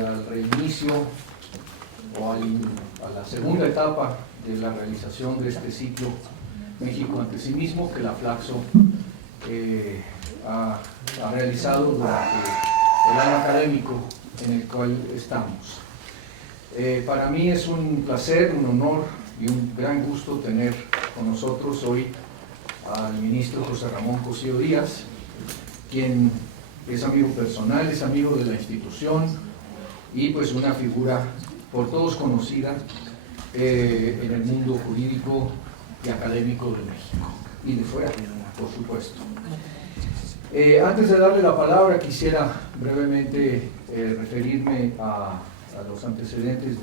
al reinicio o a la segunda etapa de la realización de este ciclo México ante sí mismo que la Flaxo ha realizado durante el año académico en el cual estamos. Para mí es un placer, un honor y un gran gusto tener con nosotros hoy al ministro José Ramón Cosío Díaz, quien es amigo personal, es amigo de la institución y pues una figura por todos conocida en el mundo jurídico y académico de México y de fuera, por supuesto. Antes de darle la palabra, quisiera brevemente referirme a los antecedentes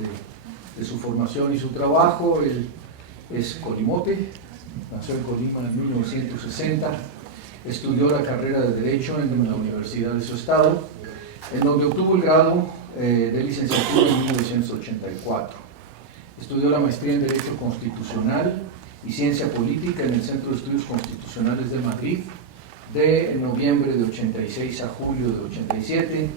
de su formación y su trabajo. Él es colimote, nació en Colima en 1960, estudió la carrera de Derecho en la Universidad de su estado, en donde obtuvo el grado de licenciatura en 1984. Estudió la maestría en Derecho Constitucional y Ciencia Política en el Centro de Estudios Constitucionales de Madrid, de noviembre de 86 a julio de 87,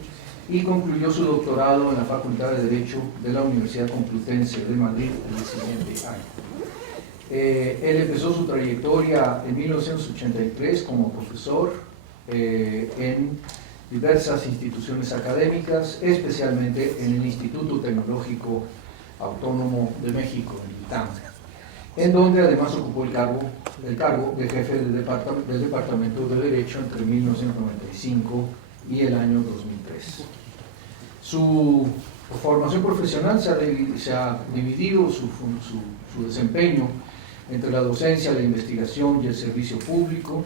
y concluyó su doctorado en la Facultad de Derecho de la Universidad Complutense de Madrid el siguiente año. Él empezó su trayectoria en 1983 como profesor en diversas instituciones académicas, especialmente en el Instituto Tecnológico Autónomo de México, el ITAM, en donde además ocupó el cargo de jefe del Departamento de Derecho entre 1995 y el año 2003. Su formación profesional se ha dividido su desempeño entre la docencia, la investigación y el servicio público.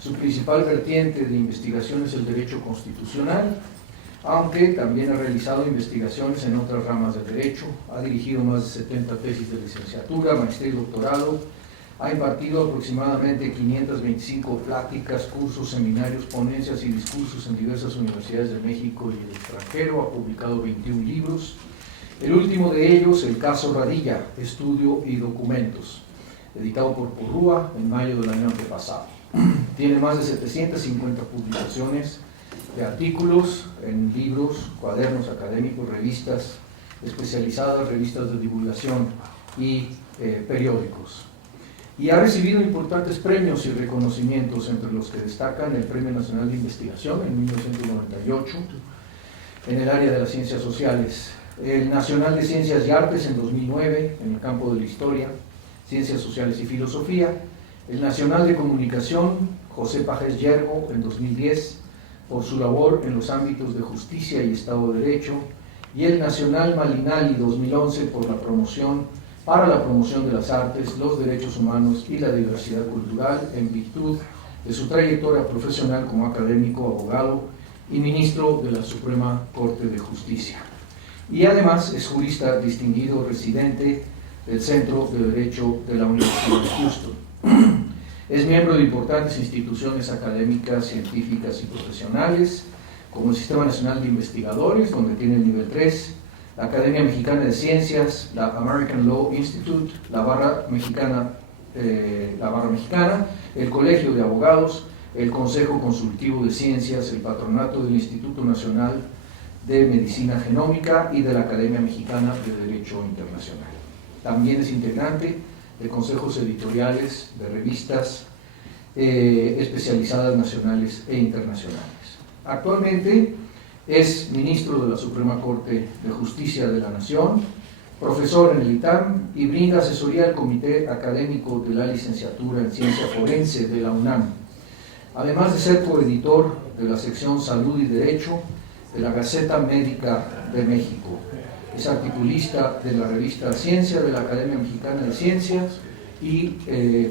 Su principal vertiente de investigación es el derecho constitucional, aunque también ha realizado investigaciones en otras ramas del derecho, ha dirigido más de 70 tesis de licenciatura, maestría y doctorado, ha impartido aproximadamente 525 pláticas, cursos, seminarios, ponencias y discursos en diversas universidades de México y el extranjero, ha publicado 21 libros, el último de ellos, El caso Radilla, Estudio y Documentos, editado por Porrúa en mayo del año antepasado. Tiene más de 750 publicaciones de artículos en libros, cuadernos académicos, revistas especializadas, revistas de divulgación y periódicos. Y ha recibido importantes premios y reconocimientos, entre los que destacan el Premio Nacional de Investigación en 1998 en el área de las ciencias sociales, el Nacional de Ciencias y Artes en 2009 en el campo de la historia, ciencias sociales y filosofía, el Nacional de Comunicación José Pajés Yergo en 2010 por su labor en los ámbitos de justicia y Estado de Derecho, y el Nacional Malinali 2011 para la promoción de las artes, los derechos humanos y la diversidad cultural en virtud de su trayectoria profesional como académico, abogado y ministro de la Suprema Corte de Justicia. Y además es jurista distinguido residente del Centro de Derecho de la Universidad de Houston. Es miembro de importantes instituciones académicas, científicas y profesionales, como el Sistema Nacional de Investigadores, donde tiene el nivel 3, la Academia Mexicana de Ciencias, la American Law Institute, la Barra Mexicana, el Colegio de Abogados, el Consejo Consultivo de Ciencias, el Patronato del Instituto Nacional de Medicina Genómica y de la Academia Mexicana de Derecho Internacional. También es integrante de consejos editoriales de revistas especializadas nacionales e internacionales. Actualmente es ministro de la Suprema Corte de Justicia de la Nación, profesor en el ITAM y brinda asesoría al Comité Académico de la Licenciatura en Ciencia Forense de la UNAM, además de ser coeditor de la sección Salud y Derecho de la Gaceta Médica de México. Es articulista de la revista Ciencia de la Academia Mexicana de Ciencias y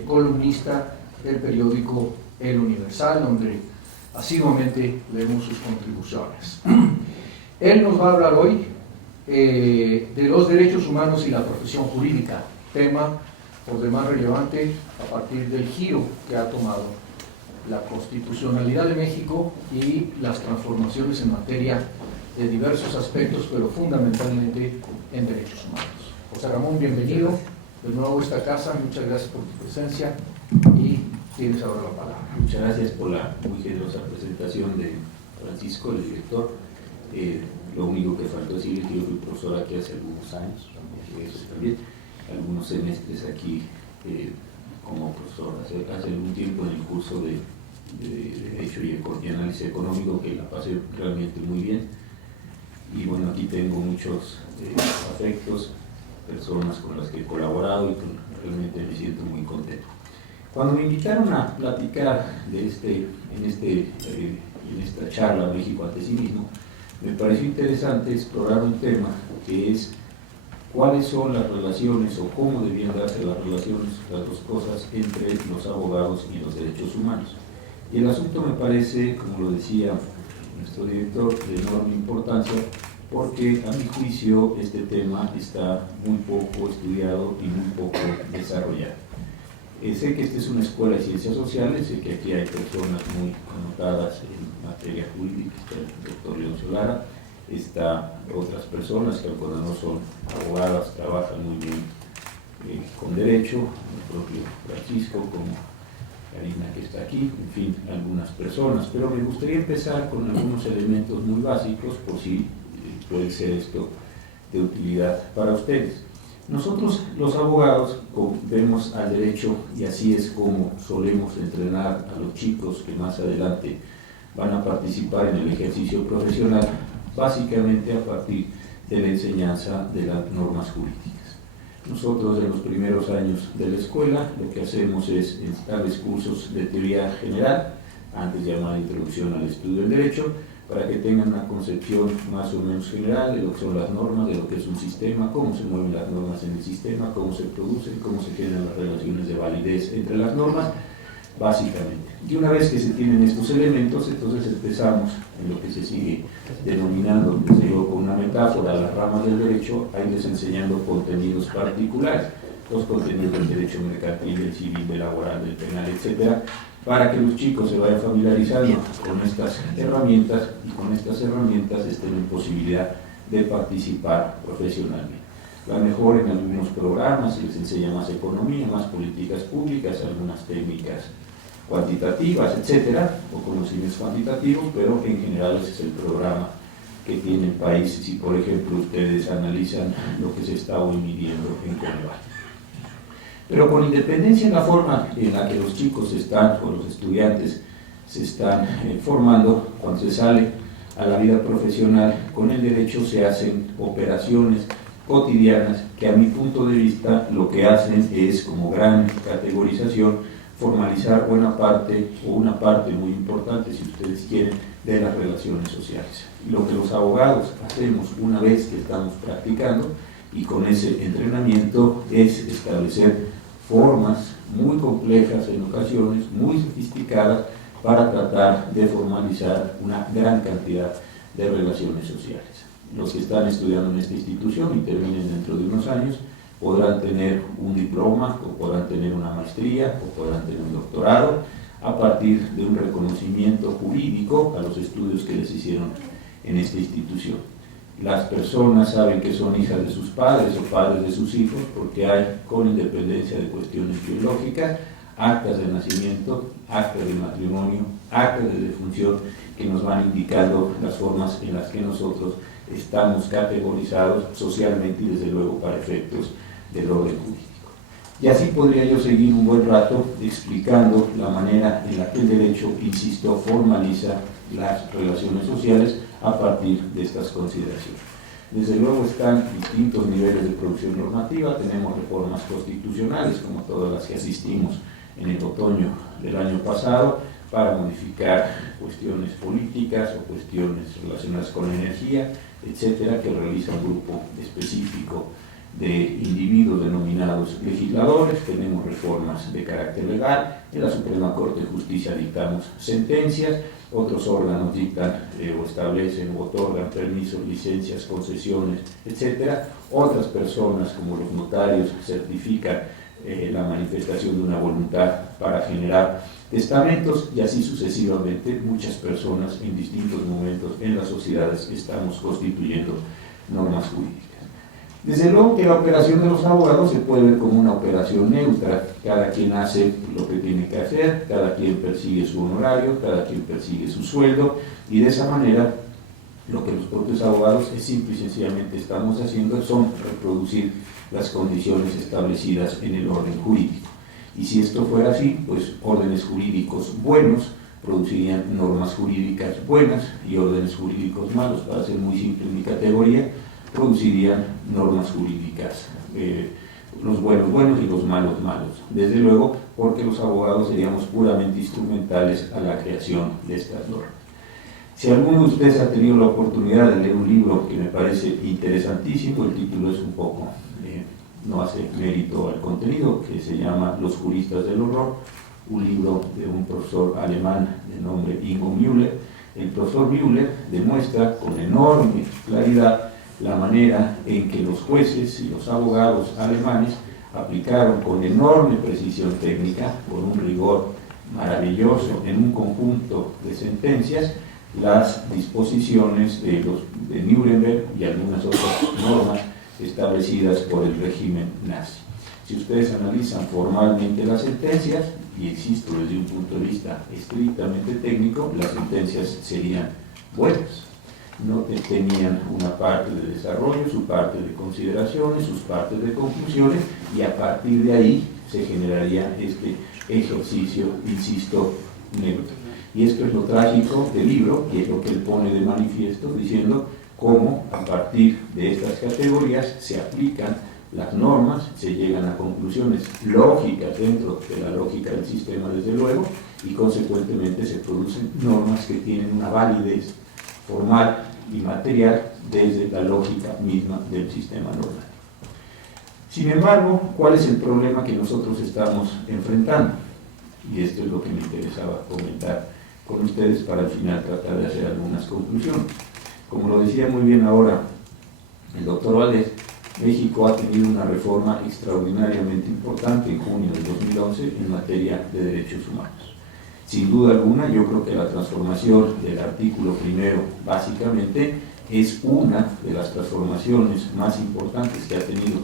columnista del periódico El Universal, donde asiduamente leemos sus contribuciones. Él nos va a hablar hoy de los derechos humanos y la profesión jurídica, tema por demás relevante a partir del giro que ha tomado la constitucionalidad de México y las transformaciones en materia de diversos aspectos, pero fundamentalmente en derechos humanos. José Ramón, bienvenido de nuevo a esta casa, muchas gracias por tu presencia y tienes ahora la palabra. Muchas gracias por la muy generosa presentación de Francisco, el director. Lo único que faltó decir es que yo fui profesor aquí hace algunos años, también, algunos semestres aquí como profesor hace algún tiempo en el curso de Derecho y Análisis Económico, que la pasé realmente muy bien. Y bueno, aquí tengo muchos afectos, personas con las que he colaborado y realmente me siento muy contento. Cuando me invitaron a platicar de en esta charla México ante sí mismo, me pareció interesante explorar un tema que es cuáles son las relaciones o cómo debían darse las relaciones, las dos cosas, entre los abogados y los derechos humanos. Y el asunto me parece, como lo decía nuestro director, de enorme importancia, porque a mi juicio este tema está muy poco estudiado y muy poco desarrollado. Sé que esta es una escuela de ciencias sociales, sé que aquí hay personas muy connotadas en materia jurídica, está el doctor León Solara, está otras personas que aunque no son abogadas trabajan muy bien con derecho, el propio Francisco, como Karina que está aquí, en fin, algunas personas, pero me gustaría empezar con algunos elementos muy básicos, por si puede ser esto de utilidad para ustedes. Nosotros los abogados vemos al derecho y así es como solemos entrenar a los chicos que más adelante van a participar en el ejercicio profesional, básicamente a partir de la enseñanza de las normas jurídicas. Nosotros en los primeros años de la escuela lo que hacemos es darles cursos de teoría general, antes llamada Introducción al Estudio del Derecho, para que tengan una concepción más o menos general de lo que son las normas, de lo que es un sistema, cómo se mueven las normas en el sistema, cómo se producen, cómo se generan las relaciones de validez entre las normas, básicamente. Y una vez que se tienen estos elementos, entonces empezamos en lo que se sigue denominando, desde luego con una metáfora, las ramas del derecho, a irles enseñando contenidos particulares, los contenidos del derecho mercantil, del civil, del laboral, del penal, etcétera, para que los chicos se vayan familiarizando con estas herramientas y con estas herramientas estén en posibilidad de participar profesionalmente. A lo mejor en algunos programas se les enseña más economía, más políticas públicas, algunas técnicas cuantitativas, etcétera, o conocimientos cuantitativos, pero en general ese es el programa que tienen países. Y por ejemplo ustedes analizan lo que se está hoy midiendo en Coneval. Pero con independencia de la forma en la que los chicos están, o los estudiantes se están formando, cuando se sale a la vida profesional, con el derecho se hacen operaciones cotidianas que a mi punto de vista lo que hacen es, como gran categorización, formalizar buena parte o una parte muy importante, si ustedes quieren, de las relaciones sociales. Y lo que los abogados hacemos una vez que estamos practicando y con ese entrenamiento es establecer formas muy complejas en ocasiones, muy sofisticadas, para tratar de formalizar una gran cantidad de relaciones sociales. Los que están estudiando en esta institución y terminen dentro de unos años podrán tener un diploma, o podrán tener una maestría, o podrán tener un doctorado, a partir de un reconocimiento jurídico a los estudios que les hicieron en esta institución. Las personas saben que son hijas de sus padres o padres de sus hijos porque hay, con independencia de cuestiones biológicas, actas de nacimiento, actas de matrimonio, actas de defunción que nos van indicando las formas en las que nosotros estamos categorizados socialmente y desde luego para efectos del orden jurídico. Y así podría yo seguir un buen rato explicando la manera en la que el derecho, insisto, formaliza las relaciones sociales a partir de estas consideraciones. Desde luego están distintos niveles de producción normativa, tenemos reformas constitucionales como todas las que asistimos en el otoño del año pasado para modificar cuestiones políticas o cuestiones relacionadas con la energía, etcétera, que realiza un grupo específico de individuos denominados legisladores. Tenemos reformas de carácter legal, en la Suprema Corte de Justicia dictamos sentencias, otros órganos dictan o establecen o otorgan permisos, licencias, concesiones, etcétera. Otras personas, como los notarios, certifican la manifestación de una voluntad para generar testamentos y así sucesivamente. Muchas personas en distintos momentos en las sociedades estamos constituyendo normas jurídicas. Desde luego que la operación de los abogados se puede ver como una operación neutra. Cada quien hace lo que tiene que hacer, cada quien persigue su honorario, cada quien persigue su sueldo, y de esa manera Lo que los propios abogados simple y sencillamente estamos haciendo son reproducir las condiciones establecidas en el orden jurídico. Y si esto fuera así, pues órdenes jurídicos buenos producirían normas jurídicas buenas y órdenes jurídicos malos, para ser muy simple mi categoría, producirían normas jurídicas, los buenos buenos y los malos malos. Desde luego, porque los abogados seríamos puramente instrumentales a la creación de estas normas. Si alguno de ustedes ha tenido la oportunidad de leer un libro que me parece interesantísimo, el título es un poco, no hace mérito al contenido, que se llama Los juristas del horror, un libro de un profesor alemán de nombre Ingo Müller. El profesor Müller demuestra con enorme claridad la manera en que los jueces y los abogados alemanes aplicaron con enorme precisión técnica, con un rigor maravilloso en un conjunto de sentencias, las disposiciones de Nuremberg y algunas otras normas establecidas por el régimen nazi. Si ustedes analizan formalmente las sentencias, y insisto desde un punto de vista estrictamente técnico, las sentencias serían buenas. No tenían una parte de desarrollo, su parte de consideraciones, sus partes de conclusiones, y a partir de ahí se generaría este ejercicio, insisto, neutro. Y esto es lo trágico del libro, y es lo que él pone de manifiesto, diciendo cómo a partir de estas categorías se aplican las normas, se llegan a conclusiones lógicas dentro de la lógica del sistema, desde luego, y consecuentemente se producen normas que tienen una validez formal y material desde la lógica misma del sistema normal. Sin embargo, ¿cuál es el problema que nosotros estamos enfrentando? Y esto es lo que me interesaba comentar con ustedes para al final tratar de hacer algunas conclusiones. Como lo decía muy bien ahora el doctor Valdés, México ha tenido una reforma extraordinariamente importante en junio de 2011 en materia de derechos humanos. Sin duda alguna, yo creo que la transformación del artículo primero, básicamente, es una de las transformaciones más importantes que ha tenido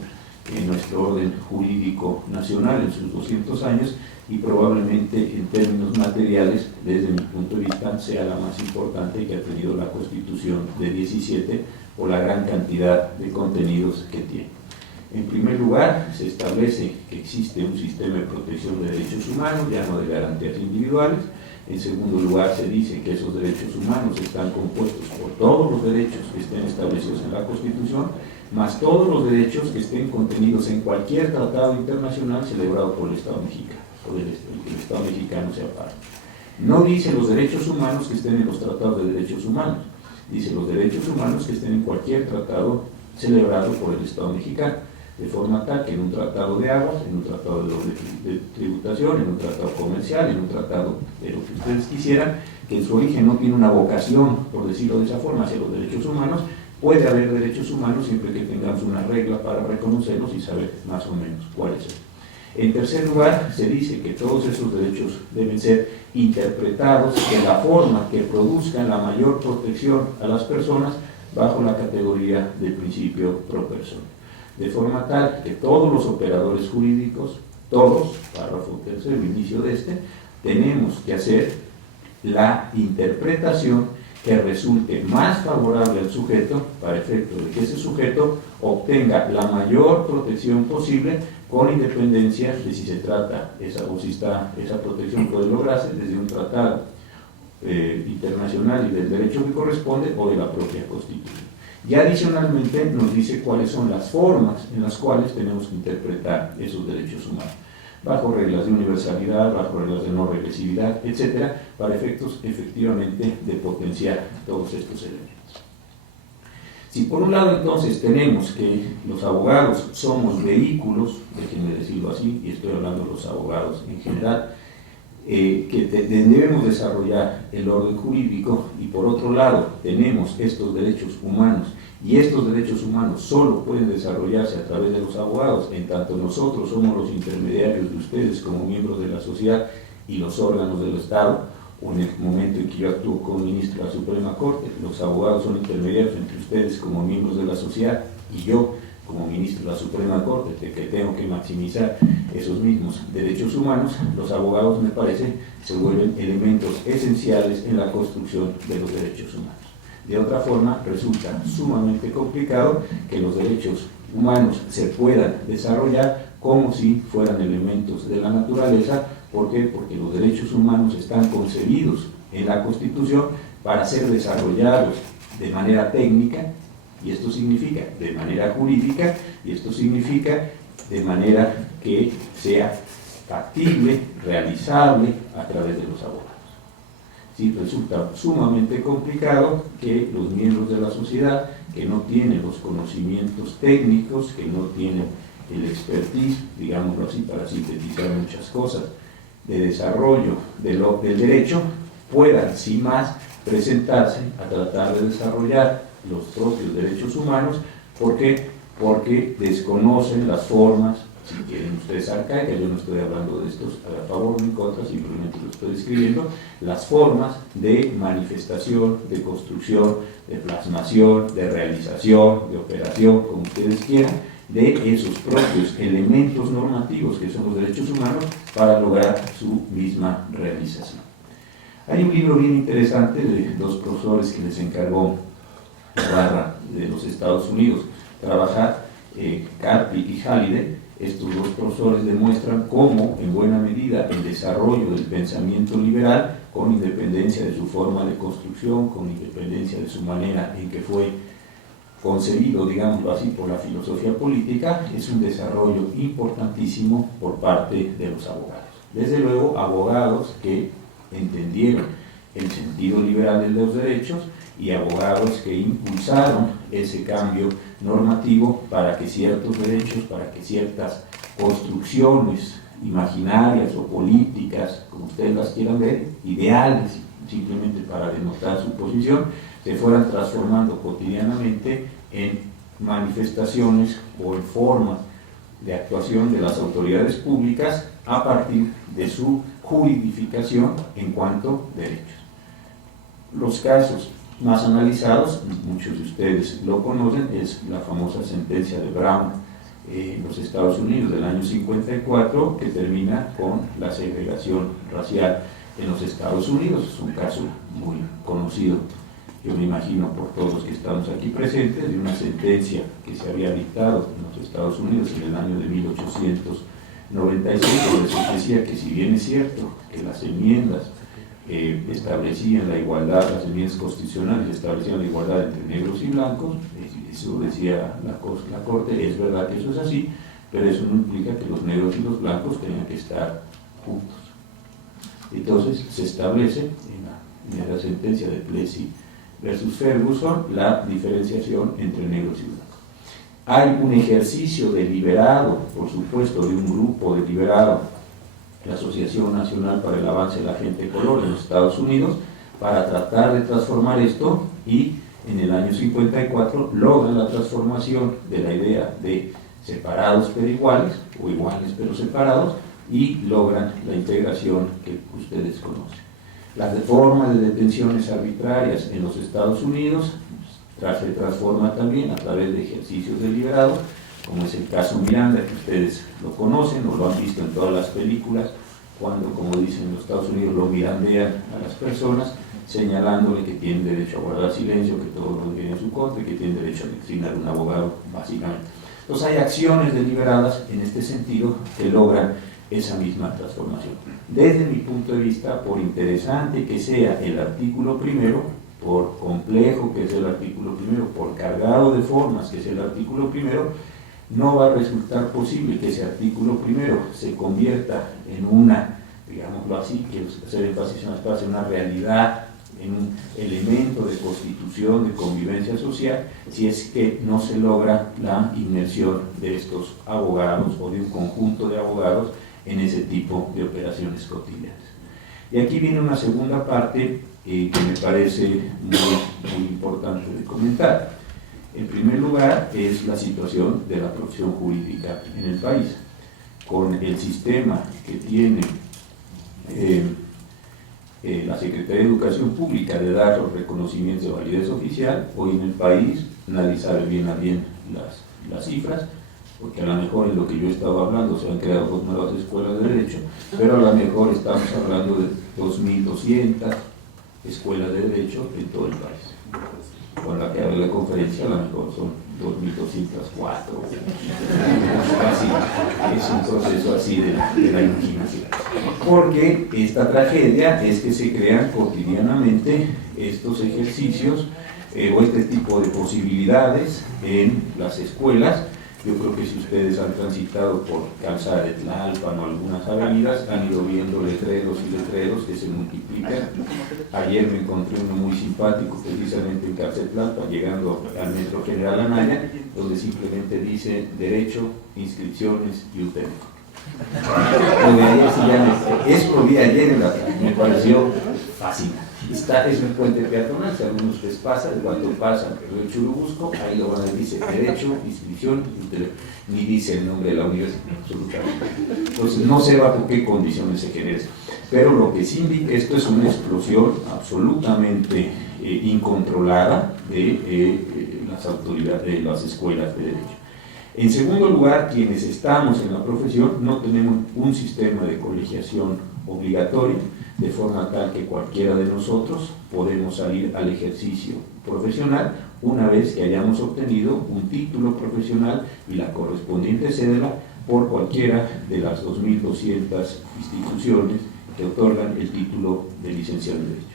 en nuestro orden jurídico nacional en sus 200 años, y probablemente en términos materiales, desde mi punto de vista, sea la más importante que ha tenido la Constitución de 17 por la gran cantidad de contenidos que tiene. En primer lugar, se establece que existe un sistema de protección de derechos humanos, ya no de garantías individuales. En segundo lugar, se dice que esos derechos humanos están compuestos por todos los derechos que estén establecidos en la Constitución, más todos los derechos que estén contenidos en cualquier tratado internacional celebrado por el Estado mexicano, o el Estado mexicano sea parte. No dice los derechos humanos que estén en los tratados de derechos humanos, dice los derechos humanos que estén en cualquier tratado celebrado por el Estado mexicano, de forma tal que en un tratado de aguas, en un tratado de tributación, en un tratado comercial, en un tratado de lo que ustedes quisieran, que en su origen no tiene una vocación, por decirlo de esa forma, hacia los derechos humanos, puede haber derechos humanos siempre que tengamos una regla para reconocerlos y saber más o menos cuáles son. En tercer lugar, se dice que todos esos derechos deben ser interpretados de la forma que produzcan la mayor protección a las personas bajo la categoría del principio pro persona. De forma tal que todos los operadores jurídicos, todos, párrafo tercero, inicio de este, tenemos que hacer la interpretación que resulte más favorable al sujeto para efecto de que ese sujeto obtenga la mayor protección posible, con independencia de si se trata, esa protección puede lograrse desde un tratado internacional y del derecho que corresponde o de la propia Constitución. Y adicionalmente nos dice cuáles son las formas en las cuales tenemos que interpretar esos derechos humanos, bajo reglas de universalidad, bajo reglas de no regresividad, etcétera, para efectos efectivamente de potenciar todos estos elementos. Si por un lado entonces tenemos que los abogados somos vehículos, déjenme decirlo así, y estoy hablando de los abogados en general, que debemos desarrollar el orden jurídico, y por otro lado tenemos estos derechos humanos, y estos derechos humanos solo pueden desarrollarse a través de los abogados, en tanto nosotros somos los intermediarios de ustedes como miembros de la sociedad y los órganos del Estado, o en el momento en que yo actúo como ministro de la Suprema Corte, los abogados son intermediarios entre ustedes como miembros de la sociedad y yo como ministro de la Suprema Corte, que tengo que maximizar esos mismos derechos humanos. Los abogados, me parece, se vuelven elementos esenciales en la construcción de los derechos humanos. De otra forma, resulta sumamente complicado que los derechos humanos se puedan desarrollar como si fueran elementos de la naturaleza. ¿Por qué? Porque los derechos humanos están concebidos en la Constitución para ser desarrollados de manera técnica, y esto significa de manera jurídica, y esto significa de manera que sea factible, realizable a través de los abogados. Sí, resulta sumamente complicado que los miembros de la sociedad que no tienen los conocimientos técnicos, que no tienen el expertise, digámoslo así, para sintetizar muchas cosas, de desarrollo del derecho, puedan, sin más, presentarse a tratar de desarrollar los propios derechos humanos. ¿Por qué? Porque desconocen las formas, si quieren ustedes arcaicas, yo no estoy hablando de estos a favor ni en contra, simplemente lo estoy describiendo, las formas de manifestación, de construcción, de plasmación, de realización, de operación, como ustedes quieran, de esos propios elementos normativos que son los derechos humanos para lograr su misma realización. Hay un libro bien interesante de dos profesores que les encargó Barra de los Estados Unidos trabajar, Carpi y Halliday. Estos dos profesores demuestran cómo, en buena medida, el desarrollo del pensamiento liberal, con independencia de su forma de construcción, con independencia de su manera en que fue concebido, digámoslo así, por la filosofía política, es un desarrollo importantísimo por parte de los abogados. Desde luego, abogados que entendieron el sentido liberal de los derechos y abogados que impulsaron ese cambio normativo para que ciertos derechos, para que ciertas construcciones imaginarias o políticas, como ustedes las quieran ver, ideales, simplemente para denotar su posición, se fueran transformando cotidianamente en manifestaciones o en formas de actuación de las autoridades públicas a partir de su juridificación en cuanto a derechos. Los casos más analizados, muchos de ustedes lo conocen, es la famosa sentencia de Brown en los Estados Unidos del año 54, que termina con la segregación racial en los Estados Unidos. Es un caso muy conocido, yo me imagino, por todos los que estamos aquí presentes, de una sentencia que se había dictado en los Estados Unidos en el año de 1895, donde se decía que, si bien es cierto que las enmiendas establecían la igualdad, las enmiendas constitucionales establecían la igualdad entre negros y blancos, eso decía la Corte, es verdad que eso es así, pero eso no implica que los negros y los blancos tengan que estar juntos. Entonces se establece en la sentencia de Plessy versus Ferguson la diferenciación entre negros y blancos. Hay un ejercicio deliberado, por supuesto, de un grupo deliberado, la Asociación Nacional para el Avance de la Gente de Color en los Estados Unidos, para tratar de transformar esto, y en el año 54 logran la transformación de la idea de separados pero iguales, o iguales pero separados, y logran la integración que ustedes conocen. La reforma de detenciones arbitrarias en los Estados Unidos se transforma también a través de ejercicios deliberados, como es el caso Miranda, que ustedes lo conocen o lo han visto en todas las películas, cuando, como dicen en los Estados Unidos, lo mirandean a las personas, señalándole que tienen derecho a guardar silencio, que todo lo viene en su contra, y que tienen derecho a designar un abogado, básicamente. Entonces hay acciones deliberadas en este sentido que logran esa misma transformación. Desde mi punto de vista, por interesante que sea el artículo primero, por complejo que sea el artículo primero, por cargado de formas que sea el artículo primero, no va a resultar posible que ese artículo primero se convierta en una, digámoslo así, quiero hacer énfasis en las palabras, en una realidad, en un elemento de constitución, de convivencia social, si es que no se logra la inmersión de estos abogados o de un conjunto de abogados en ese tipo de operaciones cotidianas. Y aquí viene una segunda parte que me parece muy importante de comentar. En primer lugar, es la situación de la profesión jurídica en el país. Con el sistema que tiene la Secretaría de Educación Pública de dar los reconocimientos de validez oficial, hoy en el país nadie sabe bien a bien las cifras, porque a lo mejor en lo que yo estaba hablando se han creado 2 nuevas escuelas de derecho, pero a lo mejor estamos hablando de 2.200 escuelas de derecho en todo el país. con la que hago la conferencia, a lo mejor son 2.204. Casi es un proceso así de la imaginación. Porque esta tragedia es que se crean cotidianamente estos ejercicios o este tipo de posibilidades en las escuelas. Yo creo que si ustedes han transitado por Calzada de Tlalpan o algunas avenidas, han ido viendo letreros y letreros que se multiplican. Ayer me encontré uno muy simpático, precisamente en Calzada de Tlalpan, llegando al Metro General Anaya, donde simplemente dice derecho, inscripciones y un teléfono. Lo de ayer, eso lo vi ayer en la tarde, me pareció fascinante. Es un puente peatonal, si algunos ustedes pasan, cuando pasan el río Churubusco, ahí lo van a decir, derecho, inscripción, ni dice el nombre de la universidad, absolutamente. Entonces no sé bajo qué condiciones se genera eso. Pero lo que sí indica, esto es una explosión absolutamente incontrolada de las autoridades, de las escuelas de derecho. En segundo lugar, quienes estamos en la profesión no tenemos un sistema de colegiación obligatorio, de forma tal que cualquiera de nosotros podemos salir al ejercicio profesional una vez que hayamos obtenido un título profesional y la correspondiente cédula por cualquiera de las 2.200 instituciones que otorgan el título de licenciado en Derecho.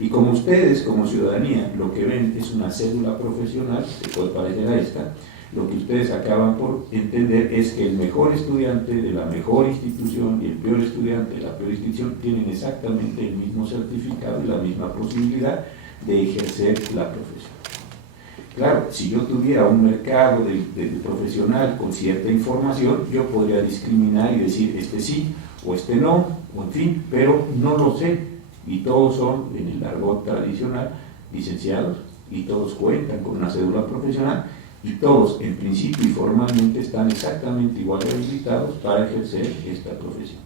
Y como ustedes, como ciudadanía, lo que ven es una cédula profesional, se puede parecer a esta, lo que ustedes acaban por entender es que el mejor estudiante de la mejor institución y el peor estudiante de la peor institución tienen exactamente el mismo certificado y la misma posibilidad de ejercer la profesión. Claro, si yo tuviera un mercado de profesional con cierta información, yo podría discriminar y decir este sí o este no, o en fin, pero no lo sé. Y todos son, en el argot tradicional, licenciados, y todos cuentan con una cédula profesional, y todos, en principio y formalmente, están exactamente igual habilitados para ejercer esta profesión.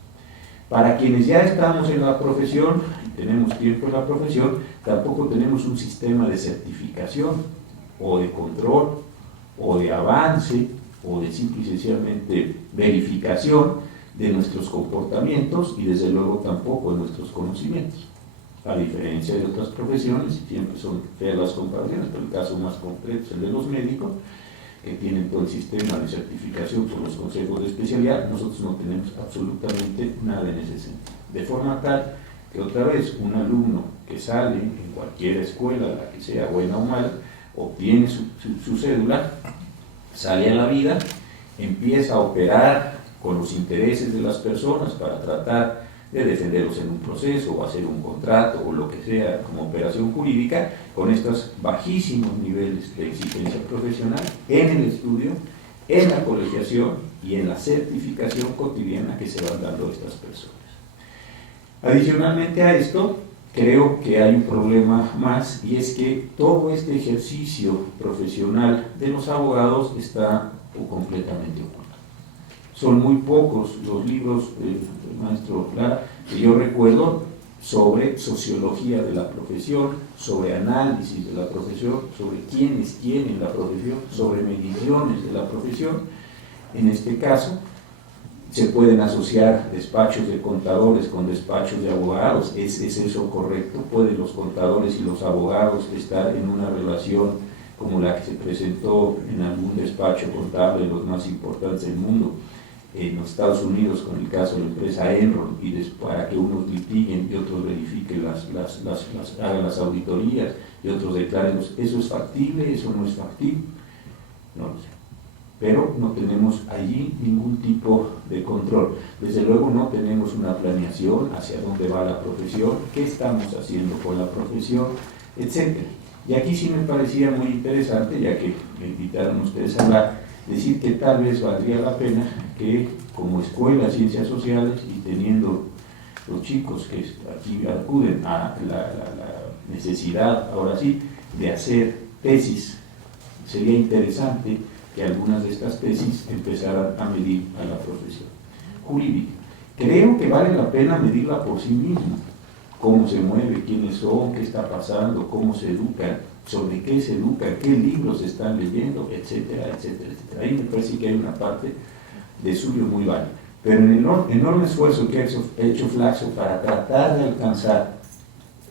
Para quienes ya estamos en la profesión, y tenemos tiempo en la profesión, tampoco tenemos un sistema de certificación, o de control, o de avance, o de simple y sencillamente verificación de nuestros comportamientos, y desde luego tampoco de nuestros conocimientos. A diferencia de otras profesiones, siempre son feas las comparaciones, pero el caso más concreto es el de los médicos, que tienen todo el sistema de certificación por los consejos de especialidad. Nosotros no tenemos absolutamente nada en ese sentido. De forma tal que otra vez un alumno que sale en cualquier escuela, la que sea buena o mala, obtiene su cédula, sale a la vida, empieza a operar con los intereses de las personas para tratar de defenderlos en un proceso o hacer un contrato o lo que sea como operación jurídica, con estos bajísimos niveles de exigencia profesional en el estudio, en la colegiación y en la certificación cotidiana que se van dando a estas personas. Adicionalmente a esto, creo que hay un problema más, y es que todo este ejercicio profesional de los abogados está completamente oculto. Son muy pocos los libros, maestro Lara, que yo recuerdo sobre sociología de la profesión, sobre análisis de la profesión, sobre quiénes tienen la profesión, sobre mediciones de la profesión. En este caso, se pueden asociar despachos de contadores con despachos de abogados. ¿Es eso correcto? ¿Pueden los contadores y los abogados estar en una relación como la que se presentó en algún despacho contable de los más importantes del mundo, en los Estados Unidos, con el caso de la empresa Enron, y para que unos litiguen y otros verifiquen, hagan las auditorías y otros declaren? ¿Eso es factible? ¿Eso no es factible? No lo sé. Pero no tenemos allí ningún tipo de control. Desde luego no tenemos una planeación hacia dónde va la profesión, qué estamos haciendo con la profesión, etc. Y aquí sí me parecía muy interesante, ya que me invitaron ustedes a hablar, decir que tal vez valdría la pena que como escuela de ciencias sociales, y teniendo los chicos que aquí acuden a la necesidad, ahora sí, de hacer tesis, sería interesante que algunas de estas tesis empezaran a medir a la profesión jurídica. Creo que vale la pena medirla por sí mismo, cómo se mueve, quiénes son, qué está pasando, cómo se educan, sobre qué se educan, qué libros se están leyendo, etcétera, etcétera, etcétera. Ahí me parece que hay una parte de estudio muy válida. Pero en el enorme esfuerzo que ha hecho Flaxo para tratar de alcanzar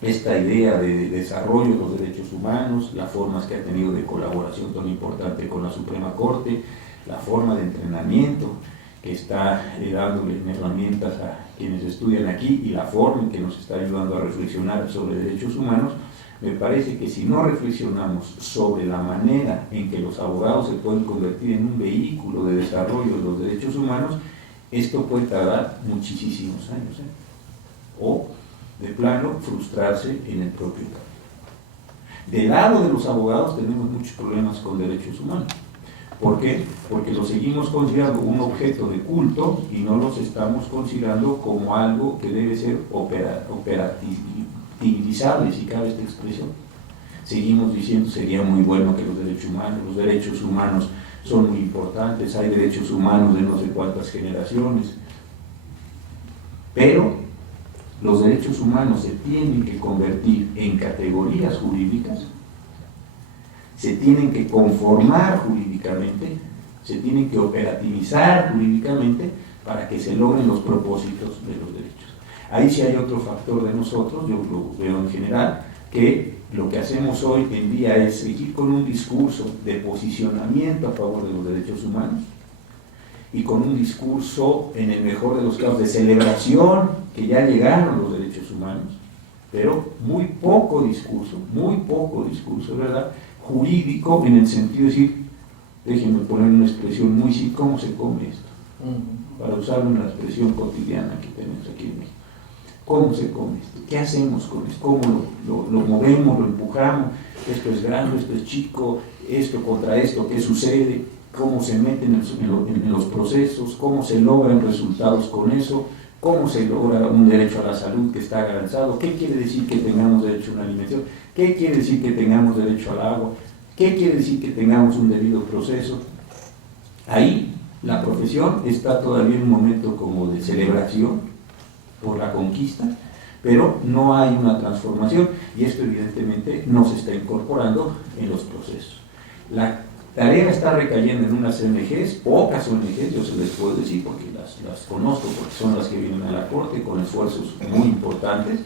esta idea de desarrollo de los derechos humanos, las formas que ha tenido de colaboración tan importante con la Suprema Corte, la forma de entrenamiento que está dándole herramientas a quienes estudian aquí y la forma en que nos está ayudando a reflexionar sobre derechos humanos. Me parece que si no reflexionamos sobre la manera en que los abogados se pueden convertir en un vehículo de desarrollo de los derechos humanos, esto puede tardar muchísimos años, o de plano frustrarse en el propio camino. Del lado de los abogados tenemos muchos problemas con derechos humanos. ¿Por qué? Porque los seguimos considerando un objeto de culto y no los estamos considerando como algo que debe ser operativizable, si cabe esta expresión. Seguimos diciendo sería muy bueno que los derechos humanos son muy importantes, hay derechos humanos de no sé cuántas generaciones, pero los derechos humanos se tienen que convertir en categorías jurídicas, se tienen que conformar jurídicamente, se tienen que operativizar jurídicamente para que se logren los propósitos de los derechos. Ahí sí hay otro factor de nosotros, yo lo veo en general, que lo que hacemos hoy en día es seguir con un discurso de posicionamiento a favor de los derechos humanos y con un discurso, en el mejor de los casos, de celebración que ya llegaron los derechos humanos, pero muy poco discurso, ¿verdad?, jurídico, en el sentido de decir, déjenme poner una expresión muy simple, ¿cómo se come esto? Para usar una expresión cotidiana que tenemos aquí en México. ¿Cómo se come esto? ¿Qué hacemos con esto? ¿Cómo lo movemos, lo empujamos? Esto es grande, esto es chico, esto contra esto, ¿qué sucede? ¿Cómo se meten en los procesos? ¿Cómo se logran resultados con eso? ¿Cómo se logra un derecho a la salud que está garantizado? ¿Qué quiere decir que tengamos derecho a una alimentación? ¿Qué quiere decir que tengamos derecho al agua? ¿Qué quiere decir que tengamos un debido proceso? Ahí la profesión está todavía en un momento como de celebración por la conquista, pero no hay una transformación y esto evidentemente no se está incorporando en los procesos. La tarea está recayendo en unas ONGs, pocas ONGs, yo se les puedo decir porque las conozco, porque son las que vienen a la Corte con esfuerzos muy importantes,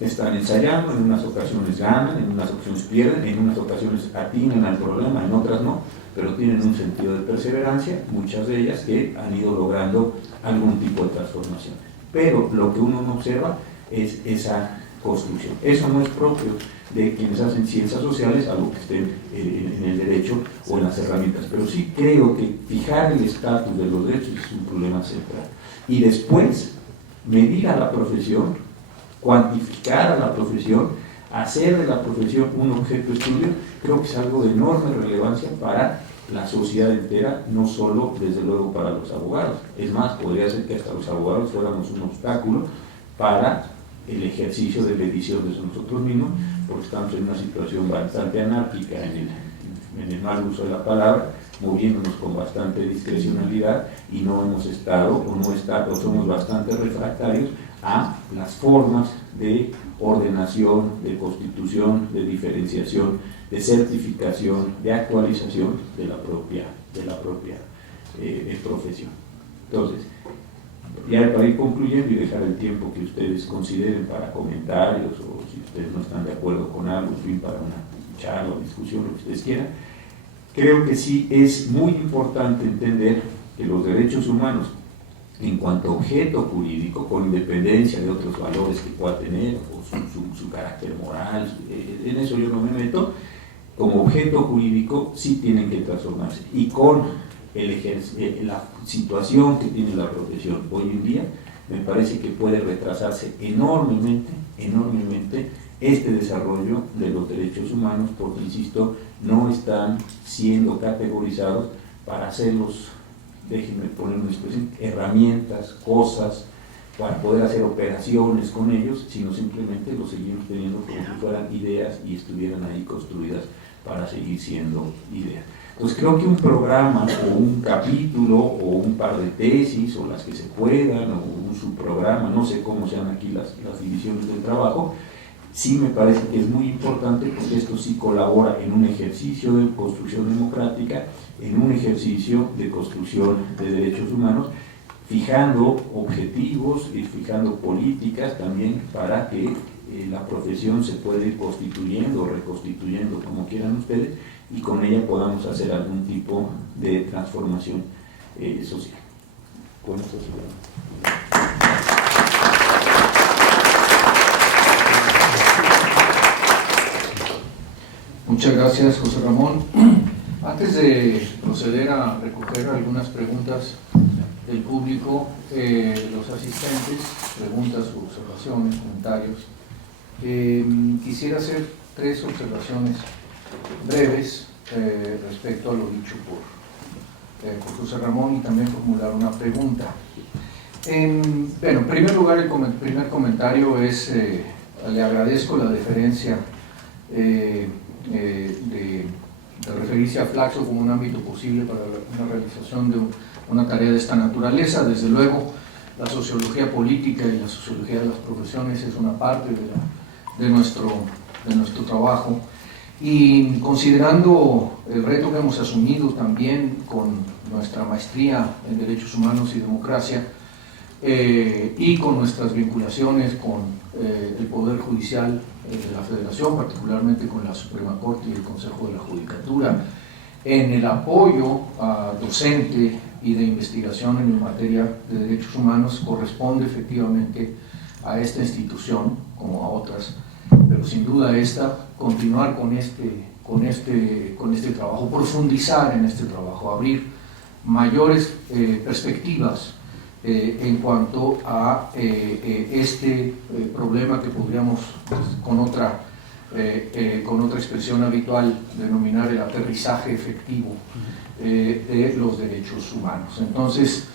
están ensayando, en unas ocasiones ganan, en unas ocasiones pierden, en unas ocasiones atinan al problema, en otras no, pero tienen un sentido de perseverancia, muchas de ellas que han ido logrando algún tipo de transformación. Pero lo que uno no observa es esa construcción. Eso no es propio de quienes hacen ciencias sociales, algo que estén en el derecho o en las herramientas. Pero sí creo que fijar el estatus de los derechos es un problema central. Y después, medir a la profesión, cuantificar a la profesión, hacer de la profesión un objeto de estudio, creo que es algo de enorme relevancia para la sociedad entera, no solo, desde luego, para los abogados. Es más, podría ser que hasta los abogados fuéramos un obstáculo para el ejercicio de medición de nosotros mismos, porque estamos en una situación bastante anárquica en el mal uso de la palabra, moviéndonos con bastante discrecionalidad y no hemos estado o somos bastante refractarios a las formas de ordenación, de constitución, de diferenciación, de certificación, de actualización de la propia profesión. Entonces, ya para ir concluyendo y dejar el tiempo que ustedes consideren para comentarios o si ustedes no están de acuerdo con algo, en fin, para una charla o discusión, lo que ustedes quieran, creo que sí es muy importante entender que los derechos humanos, en cuanto a objeto jurídico, con independencia de otros valores que pueda tener, o su carácter moral, en eso yo no me meto, como objeto jurídico sí tienen que transformarse. Y con la situación que tiene la profesión hoy en día, me parece que puede retrasarse enormemente este desarrollo de los derechos humanos, porque, insisto, no están siendo categorizados para hacerlos, déjenme poner una expresión, herramientas, cosas, para poder hacer operaciones con ellos, sino simplemente los seguimos teniendo como si fueran ideas y estuvieran ahí construidas para seguir siendo ideas. Entonces creo que un programa o un capítulo o un par de tesis o las que se puedan o un subprograma, no sé cómo sean aquí las divisiones del trabajo, sí me parece que es muy importante porque esto sí colabora en un ejercicio de construcción democrática, en un ejercicio de construcción de derechos humanos, fijando objetivos y fijando políticas también para que la profesión se puede ir constituyendo o reconstituyendo, como quieran ustedes, y con ella podamos hacer algún tipo de transformación social. Con esto Muchas gracias, José Ramón. Antes de proceder a recoger algunas preguntas del público, los asistentes, preguntas, observaciones, comentarios, quisiera hacer 3 observaciones breves respecto a lo dicho por José Ramón y también formular una pregunta. Bueno, en primer lugar, el primer comentario es, le agradezco la deferencia de referirse a Flaxo como un ámbito posible para la realización de una tarea de esta naturaleza. Desde luego, la sociología política y la sociología de las profesiones es una parte de nuestro trabajo, y considerando el reto que hemos asumido también con nuestra maestría en Derechos Humanos y Democracia, y con nuestras vinculaciones con el Poder Judicial de la Federación, particularmente con la Suprema Corte y el Consejo de la Judicatura, en el apoyo docente y de investigación en materia de derechos humanos, corresponde efectivamente a esta institución, como a otras, pero sin duda continuar con este trabajo, profundizar en este trabajo, abrir mayores perspectivas en cuanto a este problema que podríamos, pues, con otra expresión habitual, denominar el aterrizaje efectivo de los derechos humanos. Entonces,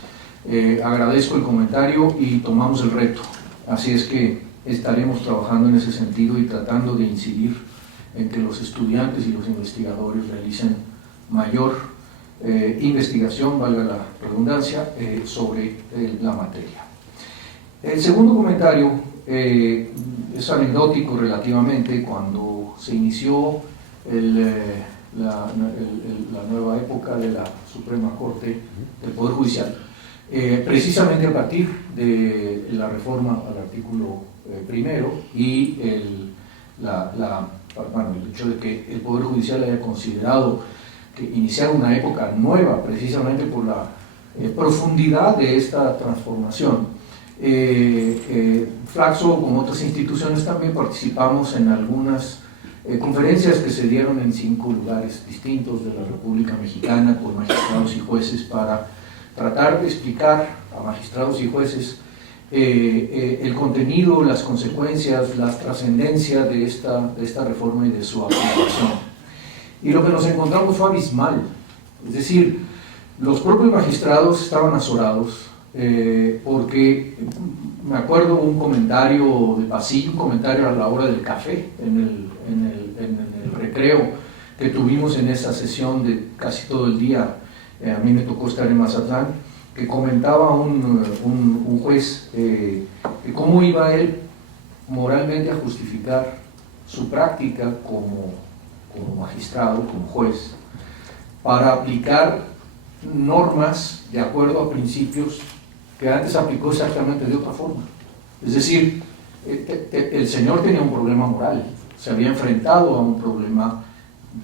agradezco el comentario y tomamos el reto. Así es que estaremos trabajando en ese sentido y tratando de incidir en que los estudiantes y los investigadores realicen mayor investigación, valga la redundancia, sobre la materia. El segundo comentario es anecdótico relativamente. Cuando se inició la nueva época de la Suprema Corte del Poder Judicial, precisamente a partir de la reforma al artículo primero y el hecho de que el Poder Judicial haya considerado que iniciar una época nueva, precisamente por la profundidad de esta transformación. Flaxo, como otras instituciones, también participamos en algunas conferencias que se dieron en 5 lugares distintos de la República Mexicana por magistrados y jueces, para tratar de explicar a magistrados y jueces el contenido, las consecuencias, la trascendencia de esta reforma y de su aplicación. Y lo que nos encontramos fue abismal. Es decir, los propios magistrados estaban azorados, porque me acuerdo un comentario de pasillo, un comentario a la hora del café, en el recreo que tuvimos en esa sesión de casi todo el día. A mí me tocó estar en Mazatlán, que comentaba un juez que cómo iba él moralmente a justificar su práctica como magistrado, como juez, para aplicar normas de acuerdo a principios que antes aplicó exactamente de otra forma. Es decir, el señor tenía un problema moral, se había enfrentado a un problema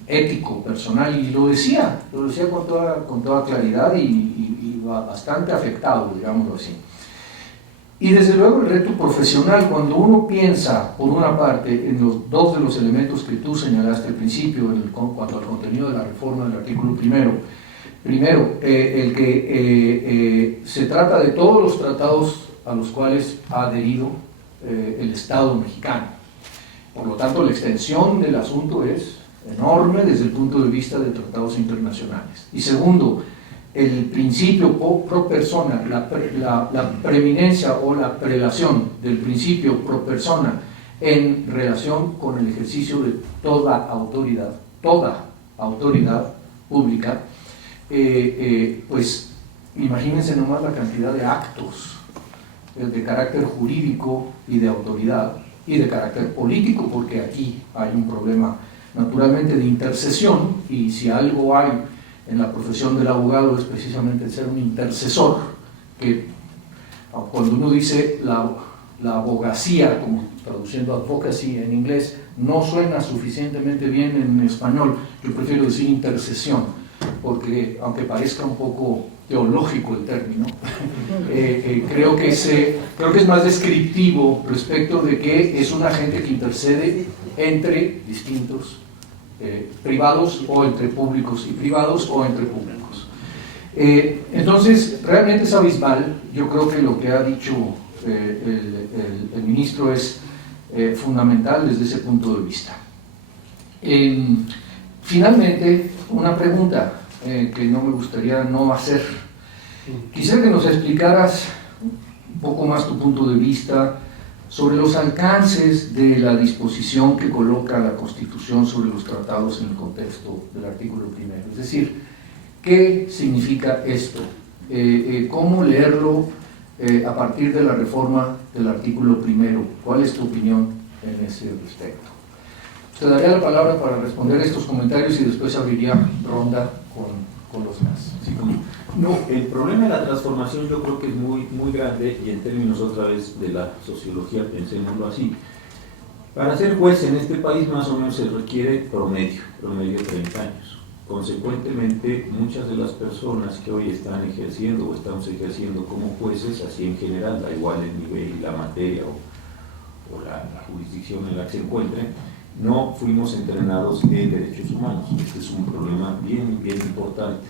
ético, personal, y lo decía con toda claridad y bastante afectado, digámoslo así. Y desde luego el reto profesional, cuando uno piensa, por una parte, en los 2 de los elementos que tú señalaste al principio, en cuanto al contenido de la reforma del artículo primero, el que se trata de todos los tratados a los cuales ha adherido el Estado mexicano. Por lo tanto, la extensión del asunto es enorme desde el punto de vista de tratados internacionales. Y segundo, el principio pro persona, la preeminencia o la prelación del principio pro persona en relación con el ejercicio de toda autoridad pública, pues imagínense nomás la cantidad de actos de carácter jurídico y de autoridad y de carácter político, porque aquí hay un problema naturalmente de intercesión, y si algo hay en la profesión del abogado es precisamente ser un intercesor, que cuando uno dice la abogacía, como traduciendo advocacy en inglés, no suena suficientemente bien en español. Yo prefiero decir intercesión, porque aunque parezca un poco teológico el término, creo que es más descriptivo respecto de que es una gente que intercede entre distintos privados, o entre públicos y privados, o entre públicos. Entonces, realmente es abismal. Yo creo que lo que ha dicho el ministro es fundamental desde ese punto de vista. Finalmente, una pregunta que no me gustaría no hacer. Quisiera que nos explicaras un poco más tu punto de vista sobre los alcances de la disposición que coloca la Constitución sobre los tratados en el contexto del artículo primero. Es decir, ¿qué significa esto? ¿Cómo leerlo a partir de la reforma del artículo primero? ¿Cuál es tu opinión en ese respecto? Te daría la palabra para responder estos comentarios y después abriría ronda con los demás. Sí, no, el problema de la transformación yo creo que es muy grande, y en términos otra vez de la sociología, pensémoslo así. Para ser juez en este país más o menos se requiere promedio de 30 años. Consecuentemente, muchas de las personas que hoy están ejerciendo o estamos ejerciendo como jueces, así en general, da igual el nivel, la materia o la jurisdicción en la que se encuentren, no fuimos entrenados en derechos humanos. Este es un problema bien importante.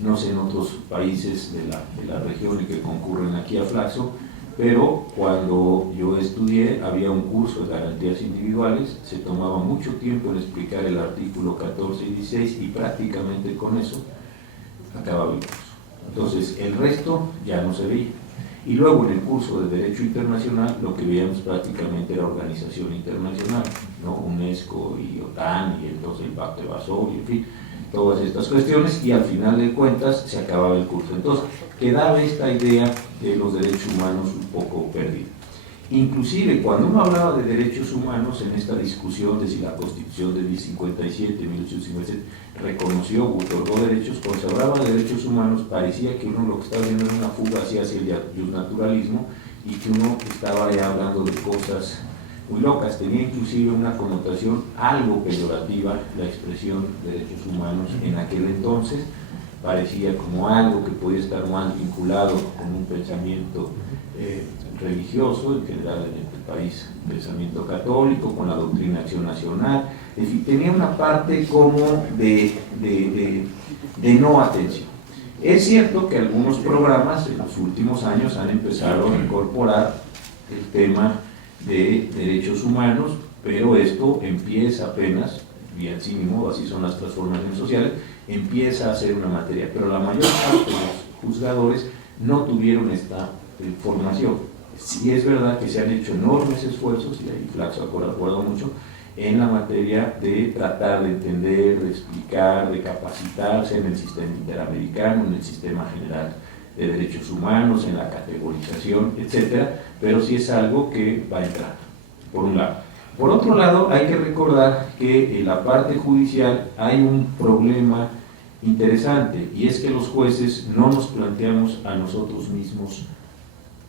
No sé en otros países de la región que concurren aquí a Flaxo, pero cuando yo estudié había un curso de garantías individuales, se tomaba mucho tiempo en explicar el artículo 14 y 16 y prácticamente con eso acababa el curso. Entonces el resto ya no se veía. Y luego en el curso de Derecho Internacional lo que veíamos prácticamente era organización internacional, ¿no? UNESCO y OTAN y entonces el Pacto de Varsovia, en fin, todas estas cuestiones, y al final de cuentas se acababa el curso. Entonces quedaba esta idea de los derechos humanos un poco perdida. Inclusive cuando uno hablaba de derechos humanos en esta discusión de si la Constitución de 1857 reconoció o otorgó derechos, cuando se hablaba de derechos humanos parecía que uno lo que estaba viendo era una fuga hacia el naturalismo y que uno estaba ya hablando de cosas muy locas. Tenía inclusive una connotación algo peyorativa la expresión derechos humanos en aquel entonces. Parecía como algo que podía estar más vinculado con un pensamiento religioso, en general en este país, pensamiento católico, con la doctrina de acción nacional. Es decir, tenía una parte como de no atención. Es cierto que algunos programas en los últimos años han empezado a incorporar el tema de derechos humanos, pero esto empieza apenas, y así mismo, así son las transformaciones sociales, empieza a ser una materia, pero la mayor parte de los juzgadores no tuvieron esta formación. Sí es verdad que se han hecho enormes esfuerzos, y ahí Flaxo ha colaborado mucho, en la materia de tratar de entender, de explicar, de capacitarse en el sistema interamericano, en el sistema general de derechos humanos, en la categorización, etcétera, pero sí es algo que va a entrar, por un lado. Por otro lado, hay que recordar que en la parte judicial hay un problema interesante, y es que los jueces no nos planteamos a nosotros mismos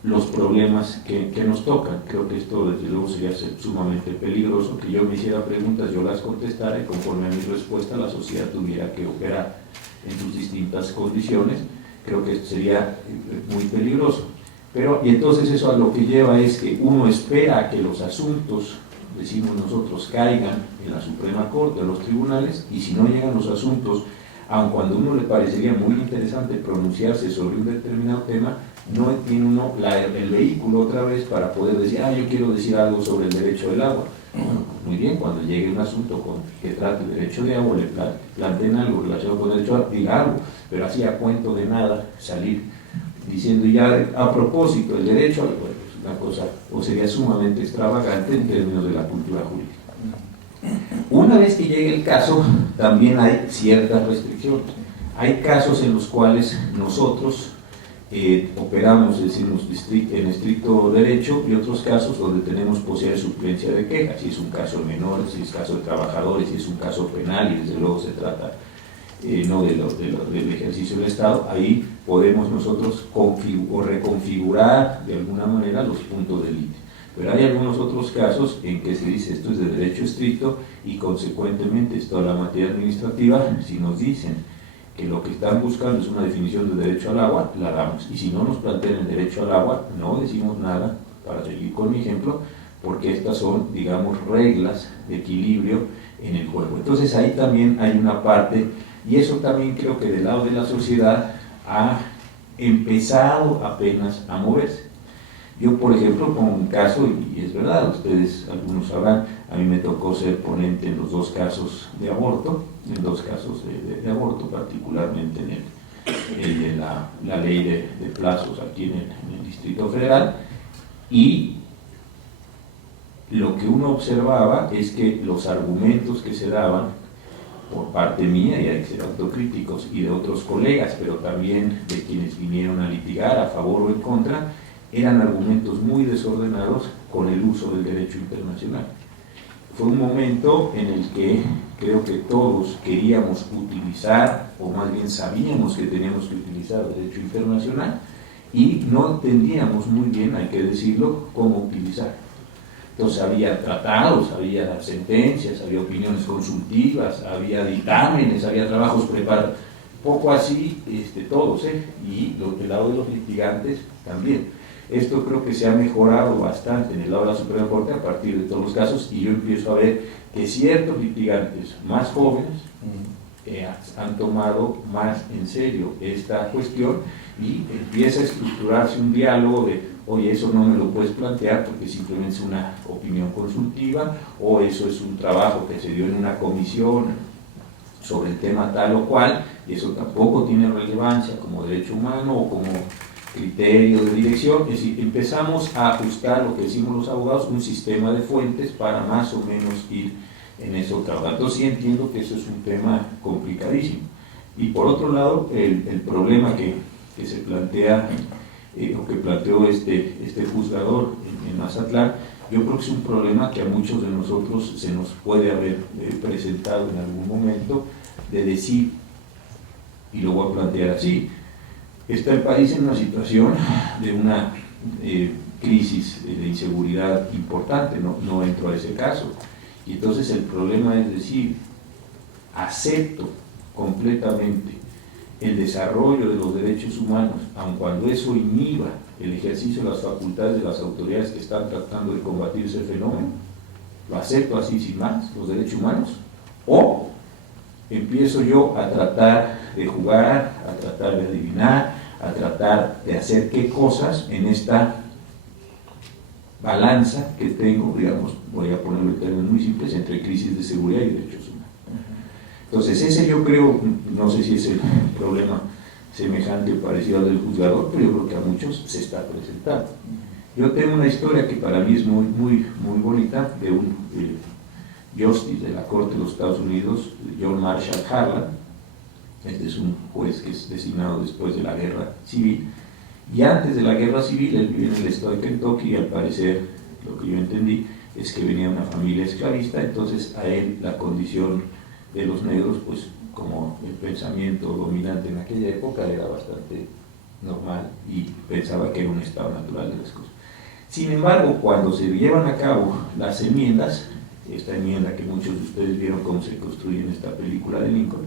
los problemas que nos tocan. Creo que esto desde luego sería sumamente peligroso, que yo me hiciera preguntas, yo las contestara y conforme a mi respuesta la sociedad tuviera que operar en sus distintas condiciones. Creo que esto sería muy peligroso. Y entonces eso a lo que lleva es que uno espera a que los asuntos, decimos nosotros, caigan en la Suprema Corte, en los tribunales, y si no llegan los asuntos, aun cuando a uno le parecería muy interesante pronunciarse sobre un determinado tema, no tiene uno el vehículo otra vez para poder decir, yo quiero decir algo sobre el derecho del agua. Bueno, muy bien, cuando llegue un asunto que trate el derecho de agua, le planteen algo relacionado con el derecho de agua, diga algo, pero así a cuento de nada salir diciendo ya a propósito el derecho a la agua, es una cosa, o sería sumamente extravagante en términos de la cultura jurídica. Una vez que llegue el caso, también hay ciertas restricciones. Hay casos en los cuales nosotros operamos, decimos, en estricto derecho, y otros casos donde tenemos posibilidad de suplencia de quejas, si es un caso de menores, si es caso de trabajadores, si es un caso penal, y desde luego se trata no del ejercicio del Estado. Ahí podemos nosotros reconfigurar de alguna manera los puntos de límite. Pero hay algunos otros casos en que se dice esto es de derecho estricto y consecuentemente es toda la materia administrativa. Si nos dicen que lo que están buscando es una definición de derecho al agua, la damos. Y si no nos plantean el derecho al agua, no decimos nada, para seguir con mi ejemplo, porque estas son, digamos, reglas de equilibrio en el juego. Entonces ahí también hay una parte, y eso también creo que del lado de la sociedad ha empezado apenas a moverse. Yo, por ejemplo, pongo un caso, y es verdad, ustedes algunos sabrán, a mí me tocó ser ponente en los dos casos de aborto, en dos casos de aborto, particularmente en el de la ley de plazos aquí en el Distrito Federal, y lo que uno observaba es que los argumentos que se daban por parte mía, y hay que ser autocríticos, y de otros colegas, pero también de quienes vinieron a litigar a favor o en contra, eran argumentos muy desordenados con el uso del derecho internacional. Fue un momento en el que creo que todos queríamos utilizar, o más bien sabíamos que teníamos que utilizar el derecho internacional, y no entendíamos muy bien, hay que decirlo, cómo utilizar. Entonces había tratados, había sentencias, había opiniones consultivas, había dictámenes, había trabajos preparados, poco así todos, y del lado de los litigantes también. Esto creo que se ha mejorado bastante en el lado de la Suprema Corte a partir de todos los casos, y yo empiezo a ver que ciertos litigantes más jóvenes han tomado más en serio esta cuestión, y empieza a estructurarse un diálogo de, oye, eso no me lo puedes plantear porque simplemente es una opinión consultiva, o eso es un trabajo que se dio en una comisión sobre el tema tal o cual, y eso tampoco tiene relevancia como derecho humano o como criterio de dirección. Es decir, empezamos a ajustar lo que decimos los abogados, un sistema de fuentes para más o menos ir en eso trabajando. Entonces sí entiendo que eso es un tema complicadísimo. Y por otro lado, el problema que se plantea, o que planteó este juzgador en Mazatlán, yo creo que es un problema que a muchos de nosotros se nos puede haber presentado en algún momento, de decir, y lo voy a plantear así: está el país en una situación de una crisis de inseguridad importante, no entro a ese caso, y entonces el problema es decir, acepto completamente el desarrollo de los derechos humanos, aun cuando eso inhiba el ejercicio de las facultades de las autoridades que están tratando de combatir ese fenómeno, lo acepto así sin más, los derechos humanos, o empiezo yo a tratar de jugar, a tratar de adivinar, a tratar de hacer qué cosas en esta balanza que tengo, digamos, voy a ponerlo en términos muy simples, entre crisis de seguridad y derechos humanos. Entonces ese yo creo, no sé si es el problema semejante o parecido al del juzgador, pero yo creo que a muchos se está presentando. Yo tengo una historia que para mí es muy bonita, de un justice de la Corte de los Estados Unidos, John Marshall Harlan. Este es un juez que es designado después de la Guerra Civil, y antes de la Guerra Civil él vive en el estado de Kentucky, y al parecer, lo que yo entendí, es que venía de una familia esclavista. Entonces a él la condición de los negros, pues como el pensamiento dominante en aquella época, era bastante normal, y pensaba que era un estado natural de las cosas. Sin embargo, cuando se llevan a cabo las enmiendas, esta enmienda que muchos de ustedes vieron cómo se construye en esta película de Lincoln,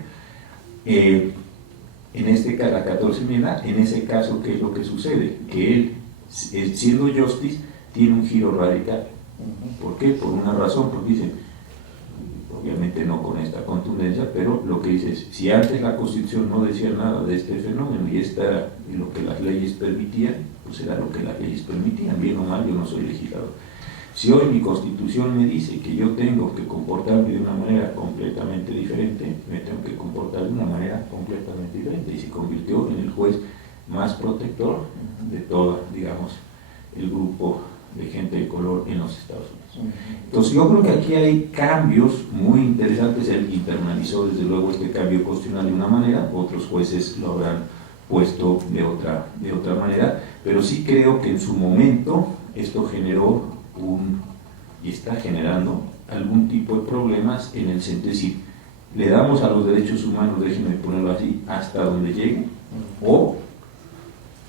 en este caso, la 14 enmienda, en ese caso, ¿qué es lo que sucede? Que él, siendo justice, tiene un giro radical. ¿Por qué? Por una razón, porque dicen, obviamente no con esta contundencia, pero lo que dice es, si antes la Constitución no decía nada de este fenómeno, y esto era lo que las leyes permitían, pues era lo que las leyes permitían, bien o mal, yo no soy legislador. Si hoy mi Constitución me dice que yo tengo que comportarme de una manera completamente diferente, me tengo que comportar de una manera completamente diferente, y se convirtió en el juez más protector de todo, digamos, el grupo de gente de color en los Estados Unidos. Entonces yo creo que aquí hay cambios muy interesantes. Él internalizó desde luego este cambio constitucional de una manera, otros jueces lo habrán puesto de otra manera, pero sí creo que en su momento esto generó y está generando algún tipo de problemas en el sentido de decir, le damos a los derechos humanos, déjenme ponerlo así, hasta donde lleguen, o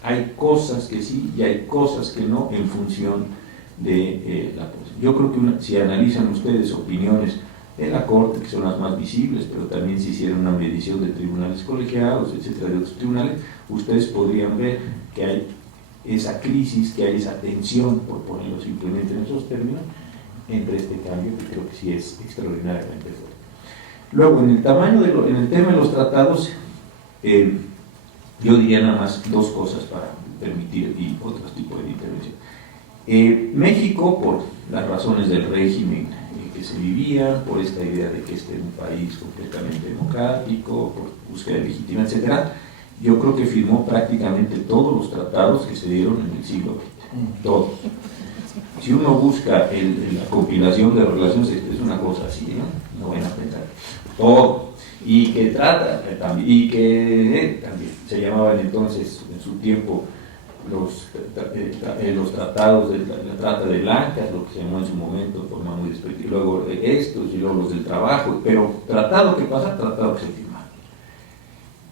hay cosas que sí y hay cosas que no en función de la posición. Yo creo que si analizan ustedes opiniones de la Corte, que son las más visibles, pero también si hicieran una medición de tribunales colegiados, etcétera, de otros tribunales, ustedes podrían ver que hay esa crisis, que hay esa tensión, por ponerlo simplemente en esos términos, entre este cambio, que creo que sí es extraordinariamente fuerte. Luego, en el tema de los tratados, yo diría nada más dos cosas para permitir y otros tipos de intervención. México, por las razones del régimen que se vivía, por esta idea de que este es un país completamente democrático, por búsqueda de legitimación, etcétera, yo creo que firmó prácticamente todos los tratados que se dieron en el siglo XX, todos. Si uno busca la compilación de relaciones, es una cosa así, ¿no? No van a pensar todo, y que trata también, y que también se llamaban entonces en su tiempo los tratados de la trata de blancas, lo que se llamó en su momento de forma muy despectiva, luego estos y luego los del trabajo, pero tratado que pasa, tratado que se firma.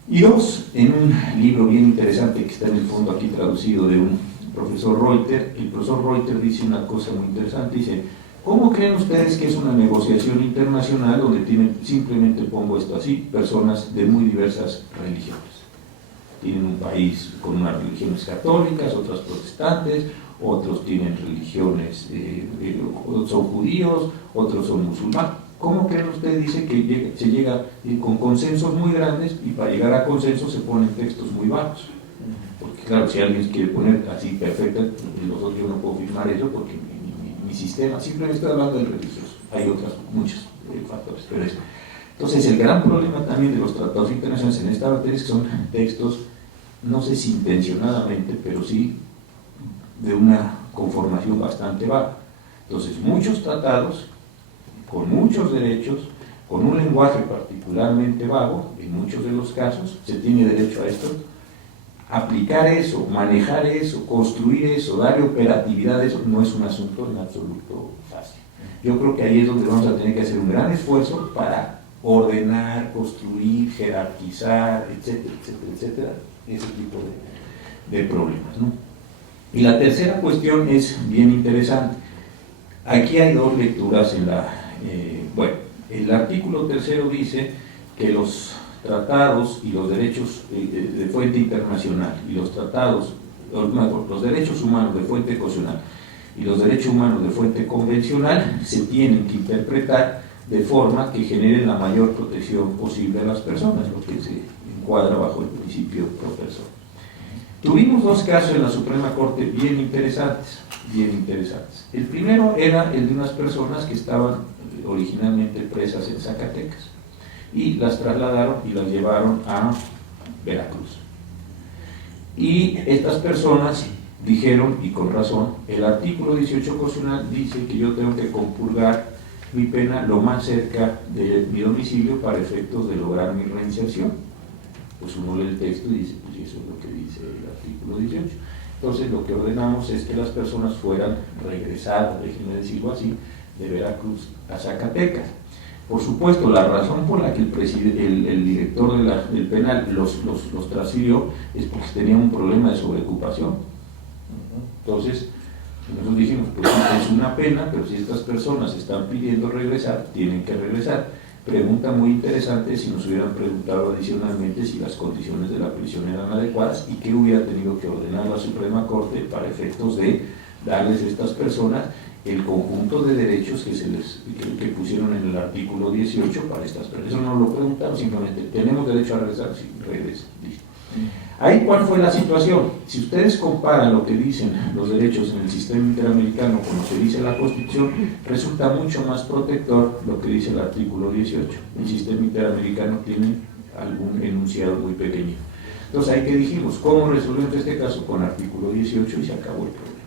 Y dos, en un libro bien interesante que está en el fondo aquí traducido de un profesor Reuter, el profesor Reuter dice una cosa muy interesante, dice: ¿cómo creen ustedes que es una negociación internacional donde tienen, simplemente pongo esto así, personas de muy diversas religiones? Tienen un país con unas religiones católicas, otras protestantes, otros tienen religiones, son judíos, otros son musulmanes. ¿Cómo creen ustedes? Dice que se llega con consensos muy grandes y para llegar a consensos se ponen textos muy bajos. Porque claro, si alguien quiere poner así perfecta, yo no puedo firmar eso porque mi sistema, simplemente estoy hablando del religioso, hay otros muchos factores, pero eso. Entonces el gran problema también de los tratados internacionales en esta materia es que son textos, no sé si intencionadamente, pero sí de una conformación bastante baja. Entonces muchos tratados con muchos derechos, con un lenguaje particularmente vago, en muchos de los casos se tiene derecho a esto. Aplicar eso, manejar eso, construir eso, darle operatividad a eso, no es un asunto en absoluto fácil. Yo creo que ahí es donde vamos a tener que hacer un gran esfuerzo para ordenar, construir, jerarquizar, etcétera, etcétera, etcétera, ese tipo de problemas, ¿no? Y la tercera cuestión es bien interesante. Aquí hay dos lecturas en la... bueno, el artículo tercero dice que los tratados y los derechos de fuente internacional y los tratados, los derechos humanos de fuente constitucional y los derechos humanos de fuente convencional se tienen que interpretar de forma que generen la mayor protección posible a las personas, lo que se encuadra bajo el principio pro persona. Tuvimos dos casos en la Suprema Corte bien interesantes. El primero era el de unas personas que estaban originalmente presas en Zacatecas y las trasladaron y las llevaron a Veracruz. Y estas personas dijeron, y con razón, el artículo 18 constitucional dice que yo tengo que compurgar mi pena lo más cerca de mi domicilio para efectos de lograr mi reinserción. Pues uno lee el texto y dice, pues eso es lo que dice el artículo 18. Entonces lo que ordenamos es que las personas fueran regresadas, déjenme decirlo así, de Veracruz a Zacatecas. Por supuesto, la razón por la que el director del penal los transfirió es porque tenía un problema de sobreocupación. Entonces, nosotros dijimos, pues es una pena, pero si estas personas están pidiendo regresar, tienen que regresar. Pregunta muy interesante si nos hubieran preguntado adicionalmente si las condiciones de la prisión eran adecuadas y qué hubiera tenido que ordenar la Suprema Corte para efectos de darles a estas personas el conjunto de derechos que pusieron en el artículo 18 para estas personas. Eso no lo preguntaron, simplemente tenemos derecho a regresar, sí, regresen. Ahí, ¿cuál fue la situación? Si ustedes comparan lo que dicen los derechos en el sistema interamericano con lo que dice la Constitución, resulta mucho más protector lo que dice el artículo 18. El sistema interamericano tiene algún enunciado muy pequeño. Entonces, ahí que dijimos, ¿cómo resolvemos este caso? Con artículo 18 y se acabó el problema.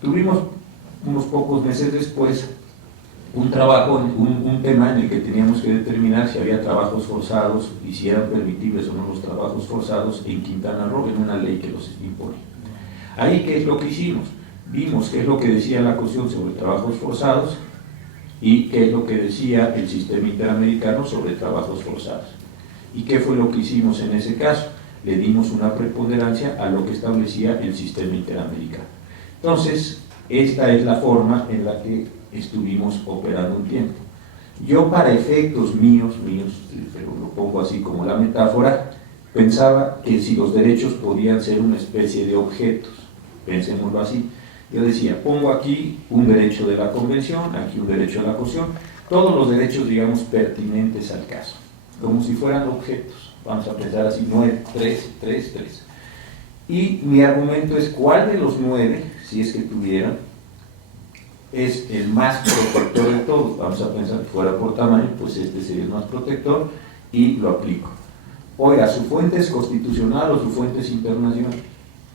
Tuvimos unos pocos meses después un trabajo, un tema en el que teníamos que determinar si había trabajos forzados y si eran permitibles o no los trabajos forzados en Quintana Roo, en una ley que los impone. Ahí, ¿qué es lo que hicimos? Vimos qué es lo que decía la Constitución sobre trabajos forzados y qué es lo que decía el sistema interamericano sobre trabajos forzados. ¿Y qué fue lo que hicimos en ese caso? Le dimos una preponderancia a lo que establecía el sistema interamericano. Entonces, esta es la forma en la que estuvimos operando un tiempo. Yo, para efectos míos, pero lo pongo así como la metáfora, pensaba que si los derechos podían ser una especie de objetos, pensémoslo así. Yo decía, pongo aquí un derecho de la convención, aquí un derecho de la caución, todos los derechos, digamos, pertinentes al caso, como si fueran objetos. Vamos a pensar así, 9, 3, 3, 3. Y mi argumento es, ¿cuál de los 9, si es que tuvieran, es el más protector de todos? Vamos a pensar que fuera por tamaño, pues este sería el más protector, y lo aplico. Oiga, ¿su fuente es constitucional o su fuente es internacional?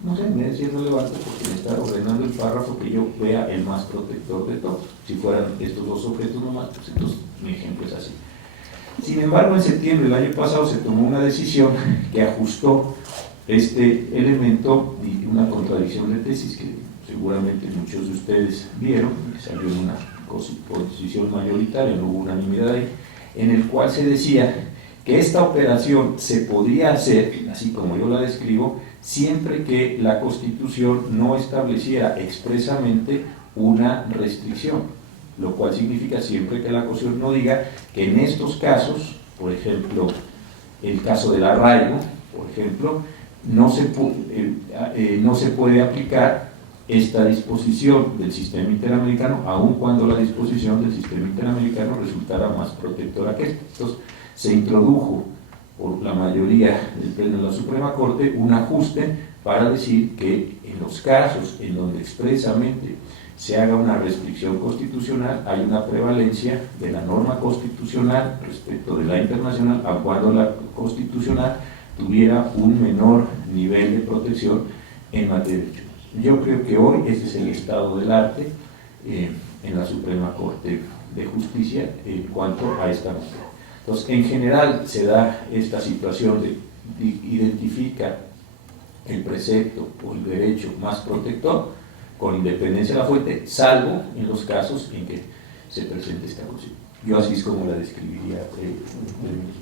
No sé, me es relevante porque me está ordenando el párrafo que yo vea el más protector de todos. Si fueran estos dos objetos nomás, pues entonces mi ejemplo es así. Sin embargo, en septiembre del año pasado se tomó una decisión que ajustó este elemento y una contradicción de tesis que seguramente muchos de ustedes vieron, que salió en una posición mayoritaria, no hubo unanimidad ahí, en el cual se decía que esta operación se podría hacer, así como yo la describo, siempre que la Constitución no estableciera expresamente una restricción, lo cual significa siempre que la Constitución no diga que en estos casos, por ejemplo, el caso del arraigo, por ejemplo, no se puede aplicar esta disposición del sistema interamericano, aun cuando la disposición del sistema interamericano resultara más protectora que esta. Entonces, se introdujo por la mayoría del Pleno de la Suprema Corte un ajuste para decir que en los casos en donde expresamente se haga una restricción constitucional, hay una prevalencia de la norma constitucional respecto de la internacional, aun cuando la constitucional tuviera un menor nivel de protección en materia de derechos humanos. Yo creo que hoy ese es el estado del arte en la Suprema Corte de Justicia en cuanto a esta materia. Entonces, en general se da esta situación de identifica el precepto o el derecho más protector con independencia de la fuente, salvo en los casos en que se presente esta cuestión. Yo así es como la describiría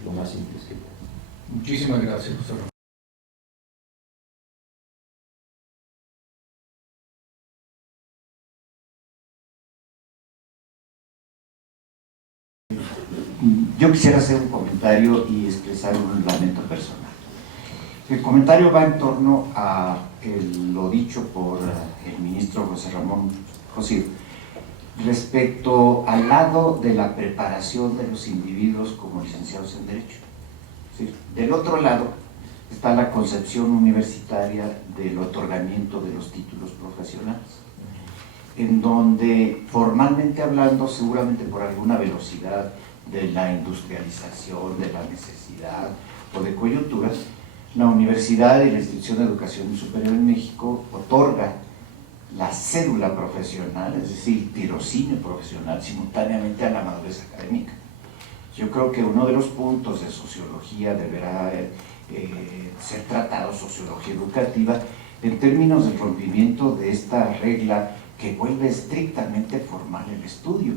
lo más simple que puedo. Muchísimas gracias, José Ramón. Yo quisiera hacer un comentario y expresar un lamento personal. El comentario va en torno a lo dicho por el ministro José Ramón José respecto al lado de la preparación de los individuos como licenciados en Derecho. ¿Sí? Del otro lado está la concepción universitaria del otorgamiento de los títulos profesionales, en donde formalmente hablando, seguramente por alguna velocidad de la industrialización, de la necesidad o de coyunturas, la universidad y la institución de educación superior en México otorga la cédula profesional, es decir, tirocínio profesional, simultáneamente a la madurez académica. Yo creo que uno de los puntos de sociología deberá ser tratado, sociología educativa, en términos del rompimiento de esta regla que vuelve estrictamente formal el estudio.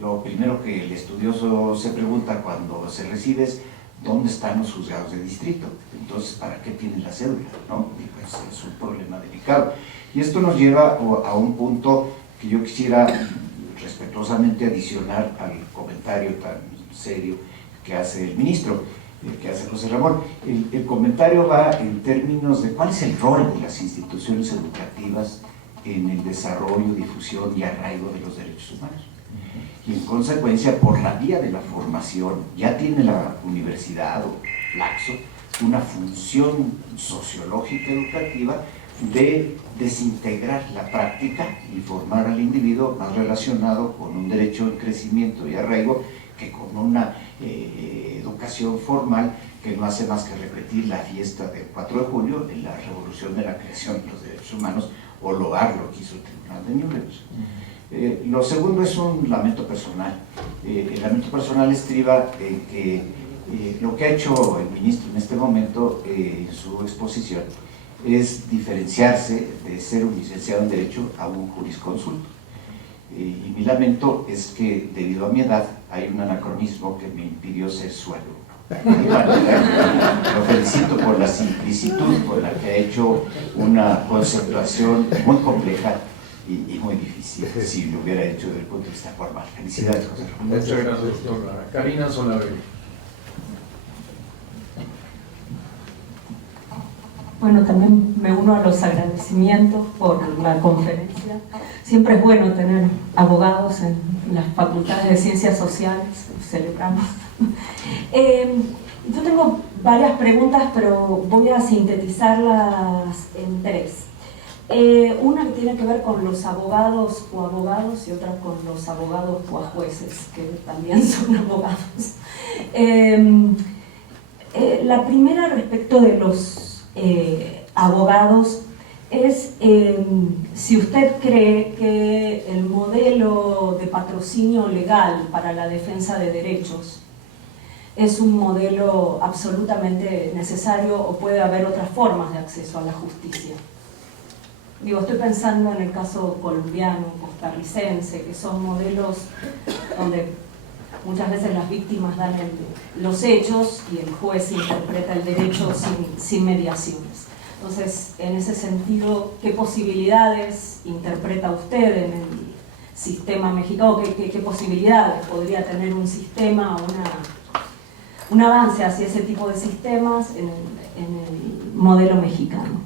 Lo primero que el estudioso se pregunta cuando se recibe es ¿dónde están los juzgados de distrito? Entonces, ¿para qué tienen la cédula? ¿No? Y pues es un problema delicado. Y esto nos lleva a un punto que yo quisiera respetuosamente adicionar al comentario tan serio que hace el ministro, que hace José Ramón. El comentario va en términos de cuál es el rol de las instituciones educativas en el desarrollo, difusión y arraigo de los derechos humanos. Y en consecuencia, por la vía de la formación, ya tiene la universidad o Flaxo una función sociológica educativa de desintegrar la práctica y formar al individuo más relacionado con un derecho de crecimiento y arraigo que con una educación formal que no hace más que repetir la fiesta del 4 de julio en la revolución de la creación de los derechos humanos o loar lo que hizo el Tribunal de Nuremberg. Lo segundo es un lamento personal. El lamento personal estriba en que lo que ha hecho el ministro en este momento en su exposición es diferenciarse de ser un licenciado en Derecho a un jurisconsulto. Y mi lamento es que debido a mi edad hay un anacronismo que me impidió ser su alumno. Lo felicito por la simplicitud con la que ha hecho una concentración muy compleja y muy difícil si lo hubiera hecho desde el punto de vista formal. Felicidades, José Ramón. Muchas gracias, doctor Lara. Karina Solavelli. Bueno, también me uno a los agradecimientos por la conferencia. Siempre es bueno tener abogados en las facultades de Ciencias Sociales, celebramos. Yo tengo varias preguntas, pero voy a sintetizarlas en tres. Una que tiene que ver con los abogados o abogados y otra con los abogados o jueces, que también son abogados. La primera respecto de los abogados es si usted cree que el modelo de patrocinio legal para la defensa de derechos es un modelo absolutamente necesario o puede haber otras formas de acceso a la justicia. Digo, estoy pensando en el caso colombiano, costarricense, que son modelos donde muchas veces las víctimas dan los hechos y el juez interpreta el derecho sin mediaciones. Entonces, en ese sentido, ¿qué posibilidades interpreta usted en el sistema mexicano? ¿Qué posibilidades podría tener un sistema o un avance hacia ese tipo de sistemas en el modelo mexicano?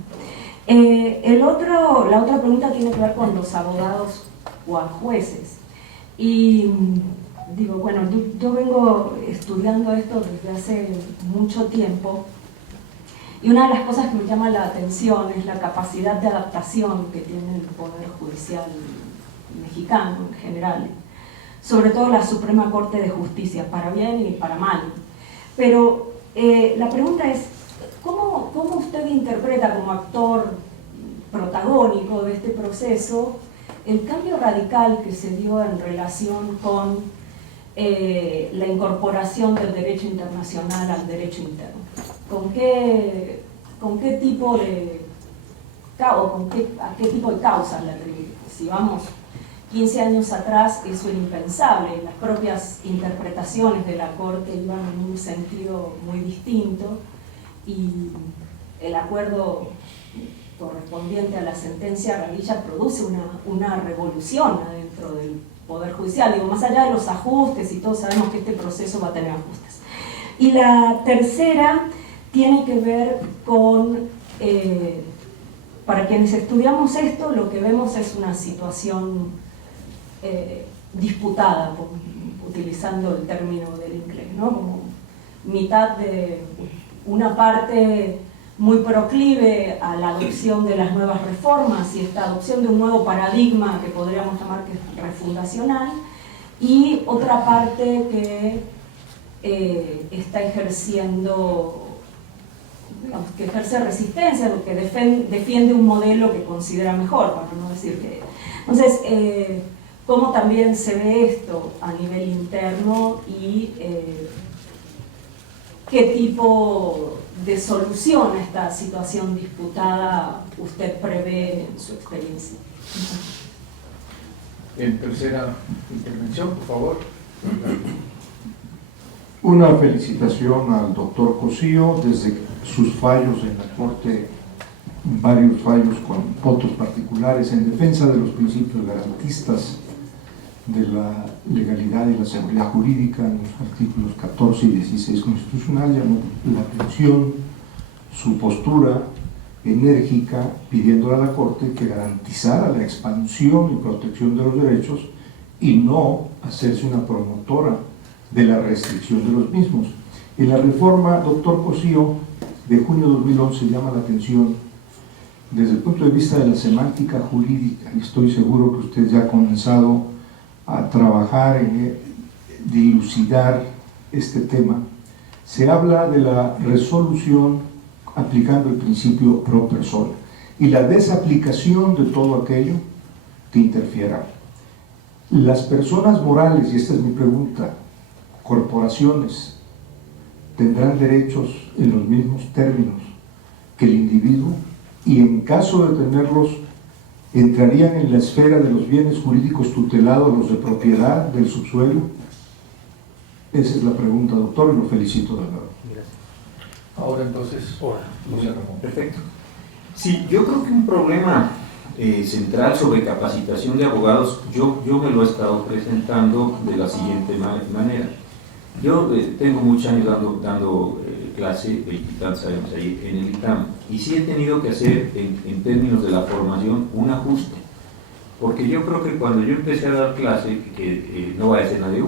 La otra pregunta tiene que ver con los abogados o jueces. Y digo, bueno, yo vengo estudiando esto desde hace mucho tiempo y una de las cosas que me llama la atención es la capacidad de adaptación que tiene el Poder Judicial mexicano en general, sobre todo la Suprema Corte de Justicia, para bien y para mal. Pero la pregunta es, ¿cómo usted interpreta como actor protagónico de este proceso el cambio radical que se dio en relación con la incorporación del derecho internacional al derecho interno? ¿A qué tipo de causas le atribuye? Si vamos 15 años atrás, eso era impensable, las propias interpretaciones de la Corte iban en un sentido muy distinto y el acuerdo correspondiente a la sentencia Radilla produce una revolución adentro del Poder Judicial. Digo, más allá de los ajustes, y todos sabemos que este proceso va a tener ajustes. Y la tercera tiene que ver con, para quienes estudiamos esto, lo que vemos es una situación disputada, utilizando el término del inglés, ¿no? Como mitad de una parte muy proclive a la adopción de las nuevas reformas y esta adopción de un nuevo paradigma que podríamos llamar que es refundacional, y otra parte que está ejerciendo, digamos, que ejerce resistencia, que defiende un modelo que considera mejor, para no decir que... Entonces, ¿cómo también se ve esto a nivel interno y qué tipo de solución a esta situación disputada usted prevé en su experiencia? En tercera intervención, por favor. Una felicitación al doctor Cosío desde sus fallos en la Corte, varios fallos con votos particulares en defensa de los principios garantistas de la legalidad y la seguridad jurídica en los artículos 14 y 16 constitucional. Llamó la atención su postura enérgica pidiéndole a la Corte que garantizara la expansión y protección de los derechos y no hacerse una promotora de la restricción de los mismos. En la reforma, doctor Cosío, de junio de 2011, llama la atención desde el punto de vista de la semántica jurídica, y estoy seguro que usted ya ha comenzado a trabajar en dilucidar este tema. Se habla de la resolución aplicando el principio pro persona y la desaplicación de todo aquello que interfiera. Las personas morales, y esta es mi pregunta, corporaciones, tendrán derechos en los mismos términos que el individuo, y en caso de tenerlos, ¿entrarían en la esfera de los bienes jurídicos tutelados, los de propiedad del subsuelo? Esa es la pregunta, doctor, y lo felicito de nuevo. Ahora entonces, José Ramón. Perfecto. Sí, yo creo que un problema central sobre capacitación de abogados, yo me lo he estado presentando de la siguiente manera. Yo tengo muchos años dando clase, veintitantos años ahí en el ITAM, y sí he tenido que hacer, en términos de la formación, un ajuste. Porque yo creo que cuando yo empecé a dar clase, que no va a ser nadie,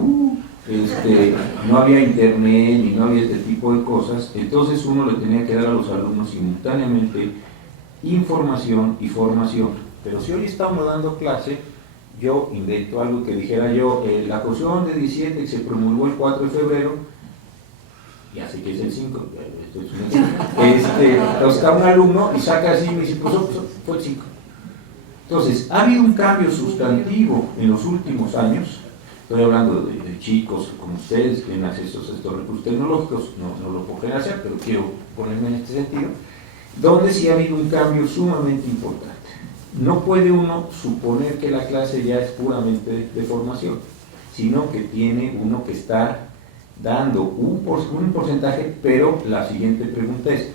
no había internet ni no había este tipo de cosas, entonces uno le tenía que dar a los alumnos simultáneamente información y formación. Pero si hoy estamos dando clase, yo invento algo que dijera yo, la Constitución de 17 que se promulgó el 4 de febrero, ya sé que es el 5, entonces está un alumno y saca así y me dice, profesor, fue el 5. Entonces, ha habido un cambio sustantivo en los últimos años. Estoy hablando de chicos como ustedes que tienen acceso a estos recursos tecnológicos, no lo puedo generalizar, pero quiero ponerme en este sentido, donde sí ha habido un cambio sumamente importante. No puede uno suponer que la clase ya es puramente de formación, sino que tiene uno que estar dando un porcentaje, pero la siguiente pregunta es,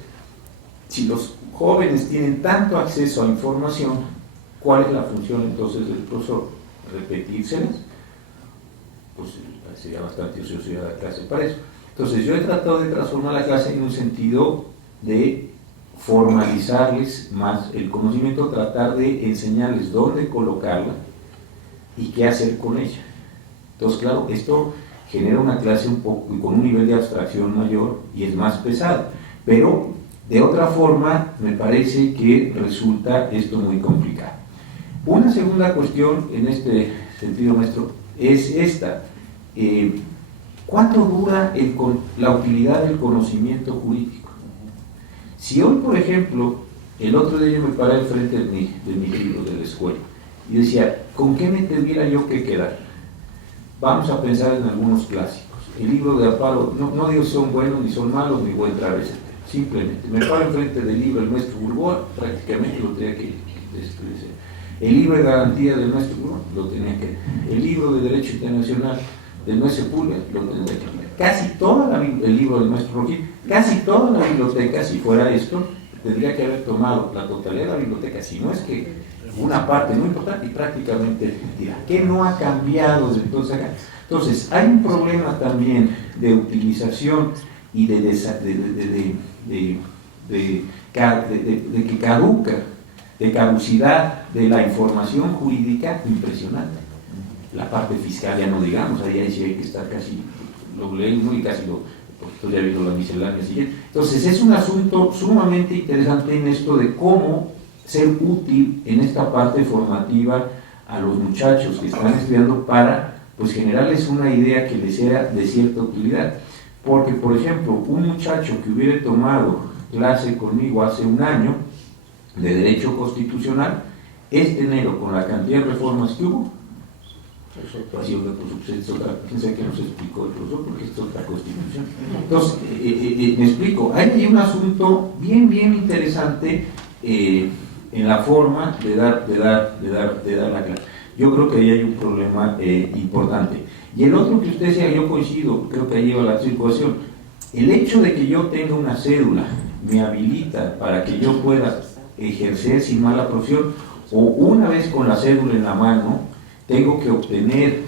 si los jóvenes tienen tanto acceso a información, ¿cuál es la función entonces del profesor? ¿Repetírselas? Pues sería bastante ociosidad la clase para eso. Entonces yo he tratado de transformar la clase en un sentido de formalizarles más el conocimiento, tratar de enseñarles dónde colocarla y qué hacer con ella. Entonces, claro, esto genera una clase un poco con un nivel de abstracción mayor y es más pesado, pero de otra forma me parece que resulta esto muy complicado. Una segunda cuestión en este sentido, maestro, es esta. ¿Cuánto dura la utilidad del conocimiento jurídico? Si hoy, por ejemplo, el otro día yo me paré al frente de mi libro de la escuela y decía, ¿con qué me tendría yo que quedar? Vamos a pensar en algunos clásicos. El libro de Amparo, no digo si son buenos ni son malos, ni voy a entrar a ese tema. Simplemente, me paro enfrente del libro del maestro Burboa, prácticamente lo tenía que decir. El libro de garantía del maestro Burboa, lo tenía que. El libro de Derecho Internacional del maestro Sepúlveda, lo tendría que. Casi todo el libro del maestro Roquín, casi toda la biblioteca, si fuera esto, tendría que haber tomado la totalidad de la biblioteca, si no es que una parte muy importante y prácticamente dirá, ¿qué no ha cambiado desde entonces acá? Entonces, hay un problema también de utilización y de que caduca, de caducidad de la información jurídica impresionante. La parte fiscal ya no digamos, ahí sí hay que estar casi, lo leímos y casi porque estoy ya viendo la miscelánea siguiente. Entonces, es un asunto sumamente interesante en esto de cómo ser útil en esta parte formativa a los muchachos que están estudiando para pues generarles una idea que les sea de cierta utilidad. Porque, por ejemplo, un muchacho que hubiera tomado clase conmigo hace un año de Derecho Constitucional, este enero, con la cantidad de reformas que hubo, es otra, piensa que nos explicó el profesor, porque es otra constitución. Entonces, me explico, hay un asunto bien interesante en la forma de dar la clase. Yo creo que ahí hay un problema importante. Y el otro que usted decía, yo coincido, creo que ahí lleva la circulación. El hecho de que yo tenga una cédula me habilita para que yo pueda ejercer sin mala profesión, o una vez con la cédula en la mano, tengo que obtener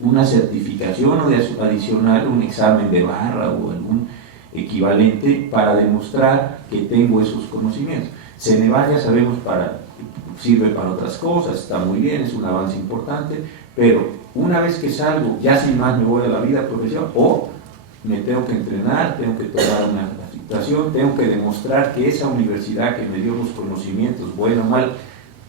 una certificación o adicional, un examen de barra o algún equivalente para demostrar que tengo esos conocimientos. Ceneval ya sabemos sirve para otras cosas, está muy bien, es un avance importante, pero una vez que salgo, ya sin más me voy a la vida profesional, o me tengo que entrenar, tengo que tomar una capacitación, tengo que demostrar que esa universidad que me dio los conocimientos, bueno o mal,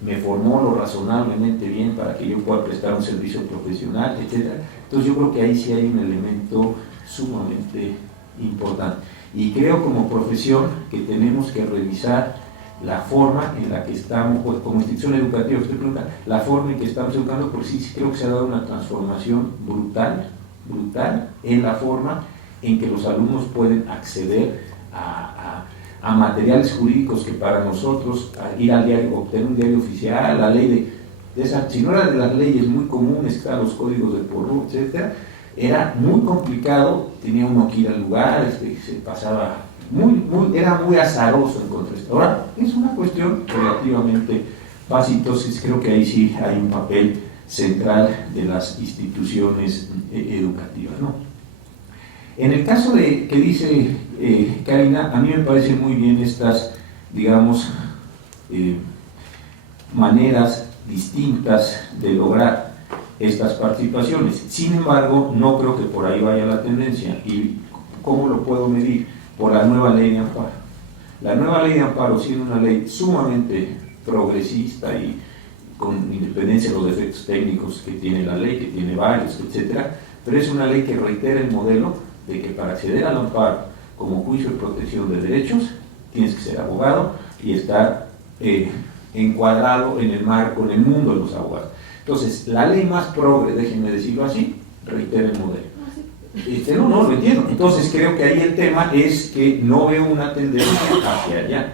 me formó lo razonablemente bien para que yo pueda prestar un servicio profesional, etc. Entonces yo creo que ahí sí hay un elemento sumamente importante. Y creo como profesión que tenemos que revisar la forma en la que estamos, como institución educativa, usted pregunta, la forma en que estamos educando, porque sí creo que se ha dado una transformación brutal en la forma en que los alumnos pueden acceder a materiales jurídicos que para nosotros, ir al diario, obtener un diario oficial, la ley de esa, si no era de las leyes muy comunes, los códigos de porro, etc., era muy complicado, tenía uno que ir al lugar, se pasaba era muy azaroso encontrar esto. Ahora, es una cuestión relativamente fácil, entonces creo que ahí sí hay un papel central de las instituciones educativas, ¿no? En el caso de que dice Karina, a mí me parecen muy bien estas, digamos, maneras distintas de lograr estas participaciones. Sin embargo, no creo que por ahí vaya la tendencia. ¿Y cómo lo puedo medir? Por la nueva ley de amparo. La nueva ley de amparo, siendo una ley sumamente progresista y con independencia de los defectos técnicos que tiene la ley, que tiene varios, etcétera, pero es una ley que reitera el modelo de que para acceder al amparo como juicio de protección de derechos tienes que ser abogado y estar encuadrado en el marco, en el mundo de los abogados. Entonces, la ley más progre, déjenme decirlo así, reitera el modelo. No, lo entiendo. Entonces creo que ahí el tema es que no veo una tendencia hacia allá.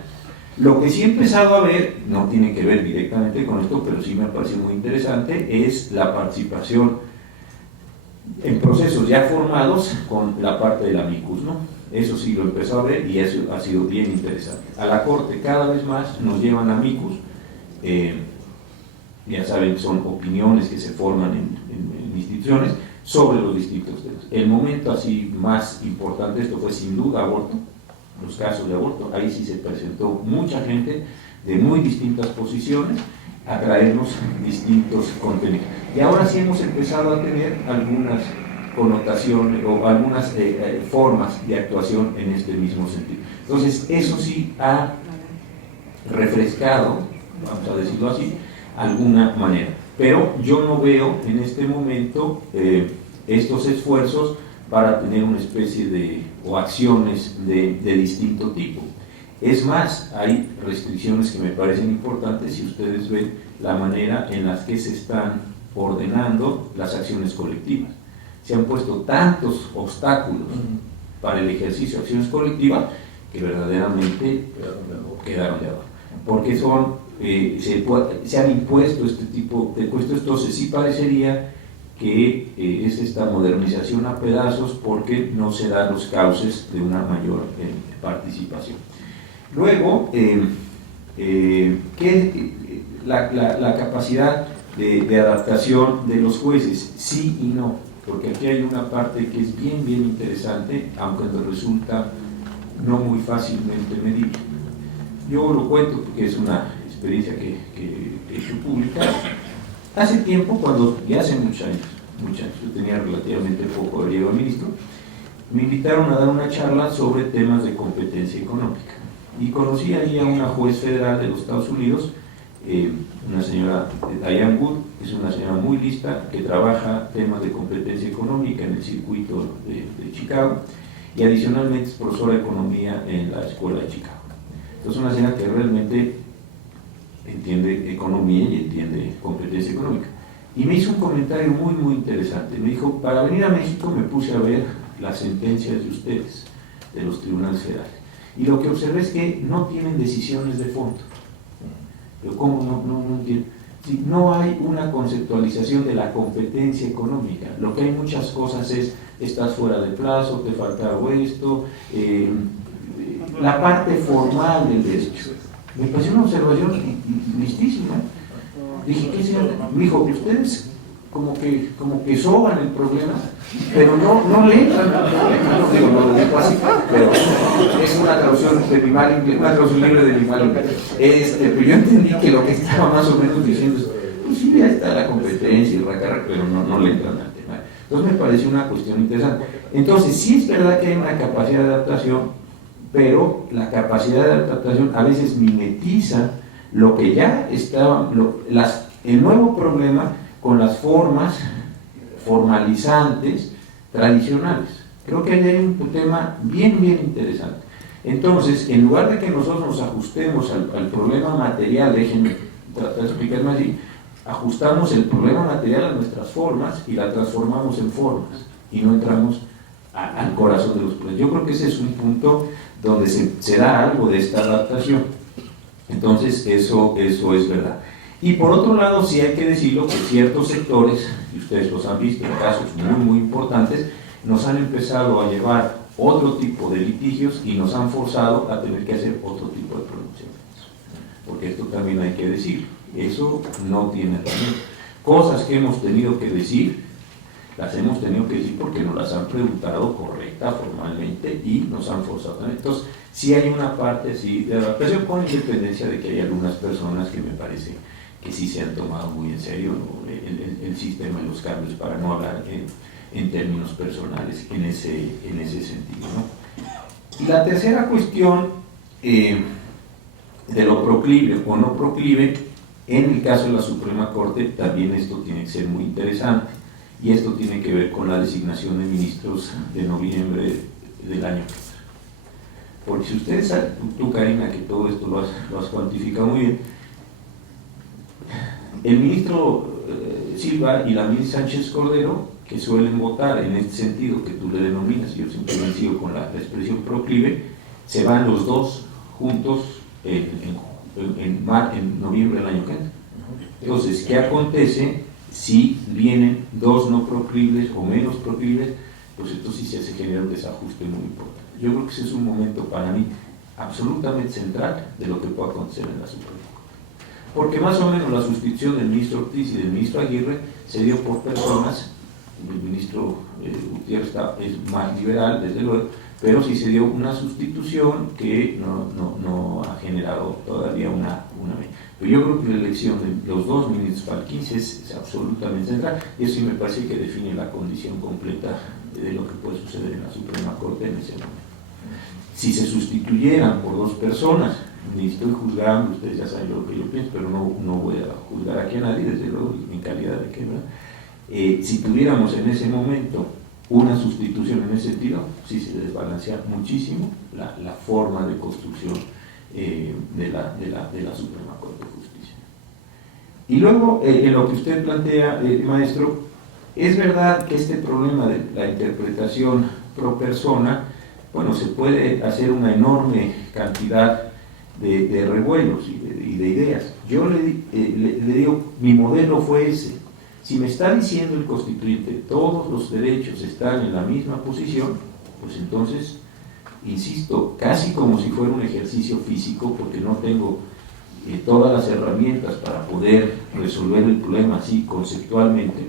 Lo que sí he empezado a ver, no tiene que ver directamente con esto, pero sí me parece muy interesante, es la participación en procesos ya formados con la parte del amicus, ¿no? Eso sí lo he empezado a ver y eso ha sido bien interesante. A la Corte cada vez más nos llevan amicus, ya saben, son opiniones que se forman en instituciones sobre los distintos temas. El momento así más importante, esto fue sin duda aborto, los casos de aborto, ahí sí se presentó mucha gente de muy distintas posiciones a traernos distintos contenidos. Y ahora sí hemos empezado a tener algunas connotaciones o algunas formas de actuación en este mismo sentido. Entonces, eso sí ha refrescado, vamos a decirlo así, alguna manera. Pero yo no veo en este momento estos esfuerzos para tener una especie de, o acciones de distinto tipo. Es más, hay restricciones que me parecen importantes si ustedes ven la manera en la que se están ordenando las acciones colectivas. Se han puesto tantos obstáculos para el ejercicio de acciones colectivas que verdaderamente quedaron de abajo. Porque son, se han impuesto este tipo de cuestiones, entonces sí parecería que es esta modernización a pedazos porque no se dan los cauces de una mayor participación. Luego, la capacidad de adaptación de los jueces, sí y no, porque aquí hay una parte que es bien interesante, aunque nos resulta no muy fácilmente medible. Yo lo cuento porque es una experiencia que he hecho pública. Hace tiempo, ya hace muchos años, yo tenía relativamente poco de llegar al ministro, me invitaron a dar una charla sobre temas de competencia económica. Y conocí ahí a una juez federal de los Estados Unidos, una señora Diane Wood, es una señora muy lista que trabaja temas de competencia económica en el circuito de Chicago y adicionalmente es profesora de economía en la escuela de Chicago. Entonces una señora que realmente entiende economía y entiende competencia económica. Y me hizo un comentario muy interesante. Me dijo, para venir a México me puse a ver las sentencias de ustedes, de los tribunales federales. Y lo que observé es que no tienen decisiones de fondo. Pero ¿cómo no entiendo? Si no hay una conceptualización de la competencia económica, lo que hay muchas cosas es, estás fuera de plazo, te falta esto, la parte formal del derecho. Me pareció una observación listísima. Dije, ¿qué será? Me dijo, ustedes como que soban el problema, pero no le entran al problema. No digo, no lo digo así, pero es una traducción de mi mal inglés, una traducción libre de mi mal inglés. Pero yo entendí que lo que estaba más o menos diciendo es, pues sí, ya está la competencia y racarra, pero no le entran al tema. Entonces me pareció una cuestión interesante. Entonces, sí es verdad que hay una capacidad de adaptación, pero la capacidad de adaptación a veces mimetiza lo que ya estaba, el nuevo problema con las formas formalizantes tradicionales. Creo que ahí hay un tema bien interesante. Entonces, en lugar de que nosotros nos ajustemos al problema material, déjenme tratar de explicarme así, ajustamos el problema material a nuestras formas y la transformamos en formas y no entramos al corazón de los problemas. Yo creo que ese es un punto donde se da algo de esta adaptación. Entonces, eso es verdad. Y por otro lado, sí hay que decirlo que ciertos sectores, y ustedes los han visto en casos muy importantes, nos han empezado a llevar otro tipo de litigios y nos han forzado a tener que hacer otro tipo de pronunciamientos. Porque esto también hay que decir, eso no tiene también. Cosas que hemos tenido que decir, las hemos tenido que decir porque nos las han preguntado correcta, formalmente, y nos han forzado. Entonces, sí hay una parte así de adaptación, con independencia de que hay algunas personas que me parece que sí se han tomado muy en serio, ¿no?, el sistema y los cambios, para no hablar en términos personales en ese sentido, ¿no? Y la tercera cuestión, de lo proclive o no proclive, en el caso de la Suprema Corte, también esto tiene que ser muy interesante, y esto tiene que ver con la designación de ministros de noviembre del año. Porque si ustedes saben, tú Karina, que todo esto lo has cuantificado muy bien, el ministro Silva y la ministra Sánchez Cordero, que suelen votar en este sentido que tú le denominas, yo simplemente sigo con la expresión proclive, se van los dos juntos en noviembre del año que entra. Entonces, ¿qué acontece si vienen dos no proclives o menos proclives? Pues entonces sí se genera un desajuste muy importante. Yo creo que ese es un momento para mí absolutamente central de lo que puede acontecer en la Suprema Corte. Porque más o menos la sustitución del ministro Ortiz y del ministro Aguirre se dio por personas. El ministro Gutiérrez es más liberal, desde luego, pero sí se dio una sustitución que no ha generado todavía una. Pero yo creo que la elección de los dos ministros para el 15 es absolutamente central, y eso sí me parece que define la condición completa de lo que puede suceder en la Suprema Corte en ese momento. Si se sustituyeran por dos personas, ni estoy juzgando, ustedes ya saben lo que yo pienso, pero no voy a juzgar aquí a nadie, desde luego, en calidad de que, ¿verdad? Si tuviéramos en ese momento una sustitución en ese sentido, sí se desbalancea muchísimo la forma de construcción de la Suprema Corte de Justicia. Y luego, en lo que usted plantea, maestro, es verdad que este problema de la interpretación pro persona, bueno, se puede hacer una enorme cantidad de revuelos y de ideas. Yo le digo, mi modelo fue ese. Si me está diciendo el constituyente todos los derechos están en la misma posición, pues entonces, insisto, casi como si fuera un ejercicio físico, porque no tengo todas las herramientas para poder resolver el problema así conceptualmente,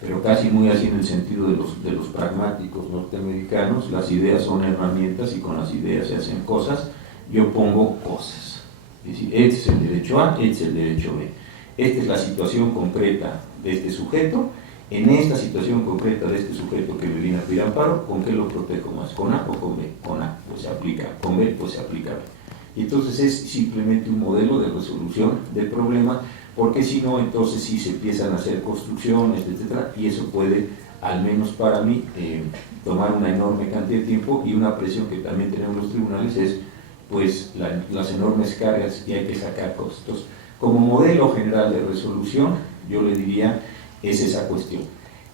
pero casi muy así en el sentido de los pragmáticos norteamericanos. Las ideas son herramientas y con las ideas se hacen cosas. Yo pongo cosas, es decir, este es el derecho A, este es el derecho B, esta es la situación concreta de este sujeto. En esta situación concreta de este sujeto que me viene a pedir amparo, ¿con qué lo protejo más? ¿Con A o con B? Con A, pues se aplica; con B, pues se aplica B. Y entonces es simplemente un modelo de resolución del problema, porque si no, entonces sí se empiezan a hacer construcciones, etcétera, y eso puede, al menos para mí, tomar una enorme cantidad de tiempo, y una presión que también tenemos los tribunales es, pues, las enormes cargas, y hay que sacar costos. Como modelo general de resolución, yo le diría, es esa cuestión.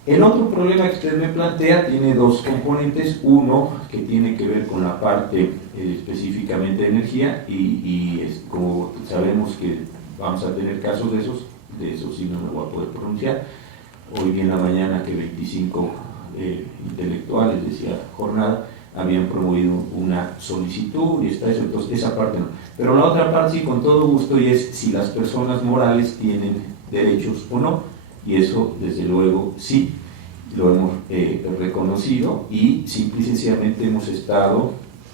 El otro problema que usted me plantea tiene dos componentes. Uno, que tiene que ver con la parte específicamente de energía, y como sabemos que vamos a tener casos de esos sí no me voy a poder pronunciar. Hoy vi en la mañana que 25 intelectuales, decía Jornada, habían promovido una solicitud, y está eso, entonces esa parte no. Pero la otra parte sí, con todo gusto, y es si las personas morales tienen derechos o no, y eso desde luego sí lo hemos reconocido, y simple y sencillamente hemos estado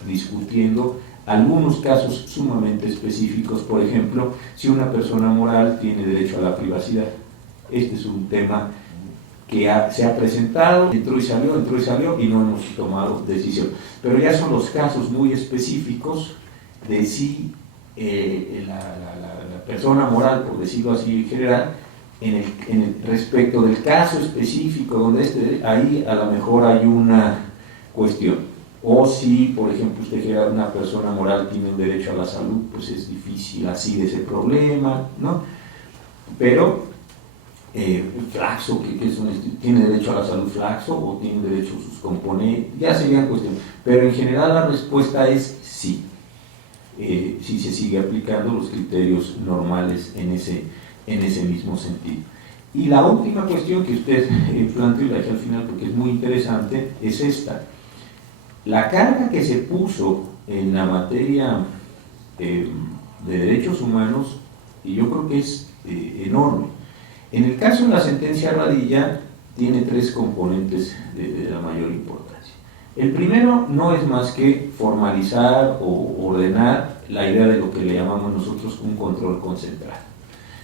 discutiendo algunos casos sumamente específicos. Por ejemplo, si una persona moral tiene derecho a la privacidad. Este es un tema que se ha presentado, entró y salió, y no hemos tomado decisión. Pero ya son los casos muy específicos de si la persona moral, por decirlo así en general, respecto del caso específico donde ahí a lo mejor hay una cuestión. O si, por ejemplo, usted que una persona moral tiene un derecho a la salud, pues es difícil así de ese problema, ¿no? Pero Flaxo, ¿tiene derecho a la salud Flaxo o tiene derecho a sus componentes? Ya serían cuestiones. Pero en general la respuesta es sí. Si se sigue aplicando los criterios normales en ese mismo sentido. Y la última cuestión que usted planteó, y la dejé al final porque es muy interesante, es esta. la carga que se puso en la materia de derechos humanos, y yo creo que es enorme. En el caso de la sentencia Radilla, tiene tres componentes de la mayor importancia. El primero no es más que formalizar o ordenar la idea de lo que le llamamos nosotros un control concentrado.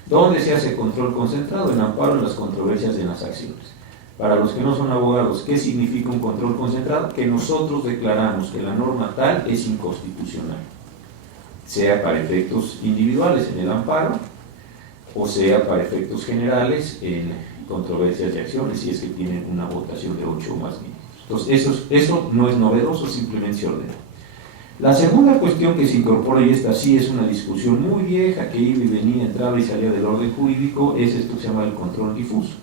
¿Dónde se hace control concentrado? En amparo en las controversias en las acciones. Para los que no son abogados, ¿qué significa un control concentrado? Que nosotros declaramos que la norma tal es inconstitucional, sea para efectos individuales en el amparo, o sea para efectos generales en controversias de acciones, si es que tienen una votación de 8 o más miembros. Entonces, eso no es novedoso, simplemente se ordena. La segunda cuestión que se incorpora, y esta sí es una discusión muy vieja, que iba y venía, entraba y salía del orden jurídico, es esto que se llama el control difuso.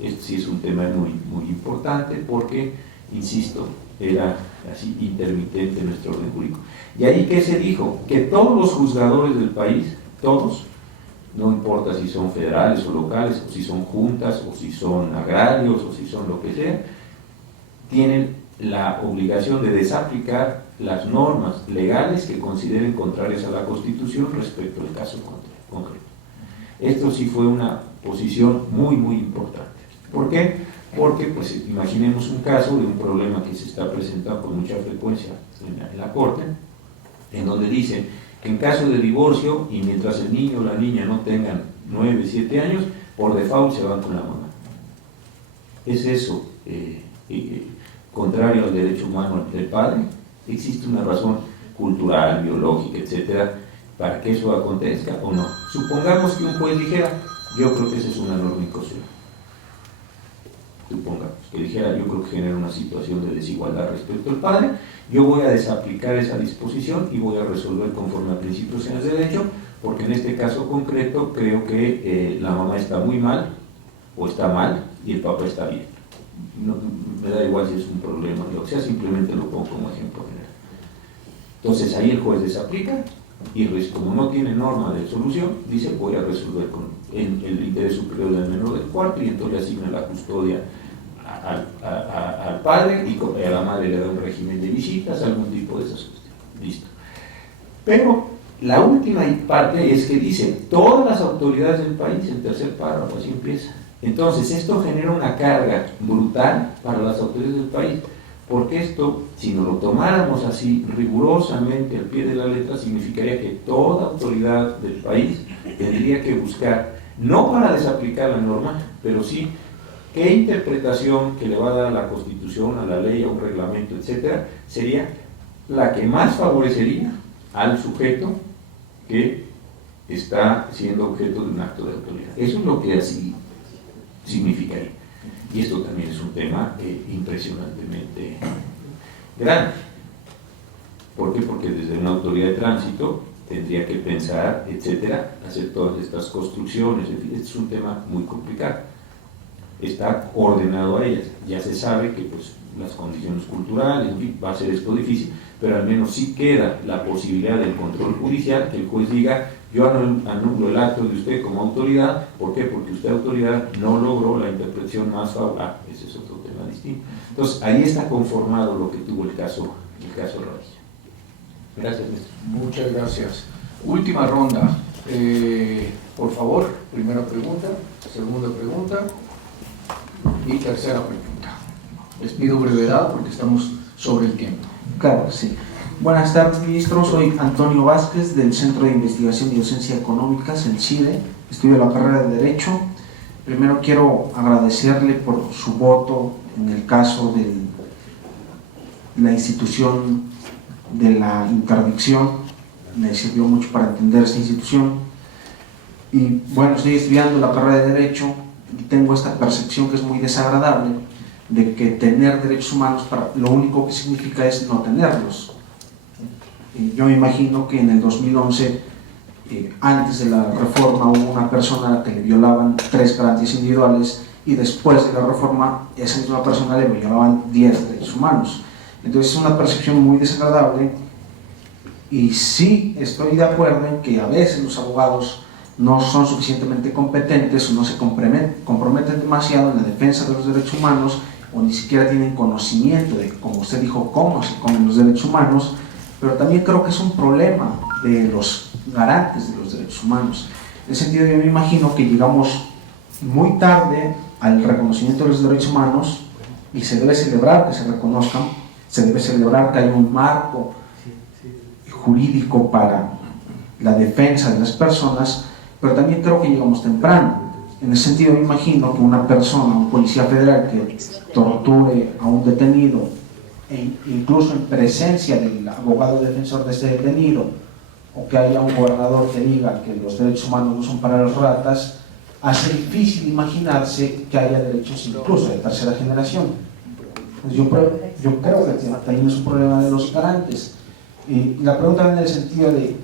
Este sí es un tema muy, muy importante porque, insisto, era así intermitente en nuestro orden jurídico. Y ahí, ¿qué se dijo? Que todos los juzgadores del país, todos, no importa si son federales o locales, o si son juntas, o si son agrarios, o si son lo que sea, tienen la obligación de desaplicar las normas legales que consideren contrarias a la Constitución respecto al caso concreto. Esto sí fue una posición muy, muy importante. ¿Por qué? Porque, pues, imaginemos un caso de un problema que se está presentando con mucha frecuencia en la Corte, en donde dice que en caso de divorcio, y mientras el niño o la niña no tengan 9, 7 años, por default se van con la mamá. ¿Es eso contrario al derecho humano del padre? ¿Existe una razón cultural, biológica, etcétera, para que eso acontezca o no? Supongamos que un juez dijera, yo creo que esa es una norma inconstitucional. Supongamos que dijera, yo creo que genera una situación de desigualdad respecto al padre, yo voy a desaplicar esa disposición y voy a resolver conforme a principios en el derecho, porque en este caso concreto creo que la mamá está muy mal o está mal y el papá está bien. No, me da igual si es un problema, lo que sea, simplemente lo pongo como ejemplo general. Entonces ahí el juez desaplica y como no tiene norma de solución, dice voy a resolver en el interés superior del menor del cuarto, y entonces le asigna la custodia al padre y a la madre le da un régimen de visitas, algún tipo de esas cuestiones. Listo. Pero la última parte es que dice todas las autoridades del país, el tercer párrafo, así empieza. Entonces esto genera una carga brutal para las autoridades del país, porque esto, si nos lo tomáramos así rigurosamente al pie de la letra, significaría que toda autoridad del país tendría que buscar, no para desaplicar la norma, pero sí qué interpretación que le va a dar a la Constitución, a la ley, a un reglamento, etcétera, sería la que más favorecería al sujeto que está siendo objeto de un acto de autoridad. Eso es lo que así significaría. Y esto también es un tema impresionantemente grande. ¿Por qué? Porque desde una autoridad de tránsito tendría que pensar, etcétera, hacer todas estas construcciones, en fin, este es un tema muy complicado. Está ordenado a ellas, ya se sabe que pues las condiciones culturales, en fin, va a ser esto difícil, pero al menos sí queda la posibilidad del control judicial, que el juez diga, yo anulo el acto de usted como autoridad. ¿Por qué? Porque usted, autoridad, no logró la interpretación más favorable. Ese es otro tema distinto. Entonces, ahí está conformado lo que tuvo el caso Radilla. Gracias, maestro. Muchas gracias. Última ronda. Por favor, primera pregunta, segunda pregunta y tercera pregunta. Les pido brevedad porque estamos sobre el tiempo. Claro, sí. Buenas tardes, ministro. Soy Antonio Vázquez, del Centro de Investigación y Docencia Económicas, el CIDE. Estudio la carrera de Derecho. Primero quiero agradecerle por su voto en el caso de la institución de la interdicción. Me sirvió mucho para entender esta institución. Y bueno, estoy estudiando la carrera de Derecho y tengo esta percepción que es muy desagradable de que tener derechos humanos lo único que significa es no tenerlos. Yo me imagino que en el 2011, antes de la reforma, hubo una persona que le violaban 3 garantías individuales y después de la reforma, esa misma persona le violaban 10 derechos humanos. Entonces es una percepción muy desagradable, y sí estoy de acuerdo en que a veces los abogados no son suficientemente competentes o no se comprometen demasiado en la defensa de los derechos humanos o ni siquiera tienen conocimiento de, como usted dijo, cómo se comen los derechos humanos, pero también creo que es un problema de los garantes de los derechos humanos. En ese sentido, yo me imagino que llegamos muy tarde al reconocimiento de los derechos humanos y se debe celebrar que se reconozcan, se debe celebrar que hay un marco jurídico para la defensa de las personas, pero también creo que llegamos temprano. En ese sentido, me imagino que una persona, un policía federal que torture a un detenido, e incluso en presencia del abogado defensor de ese detenido, o que haya un gobernador que diga que los derechos humanos no son para las ratas, hace difícil imaginarse que haya derechos incluso de tercera generación. Pues yo creo que también es un problema de los garantes. Y la pregunta viene en el sentido de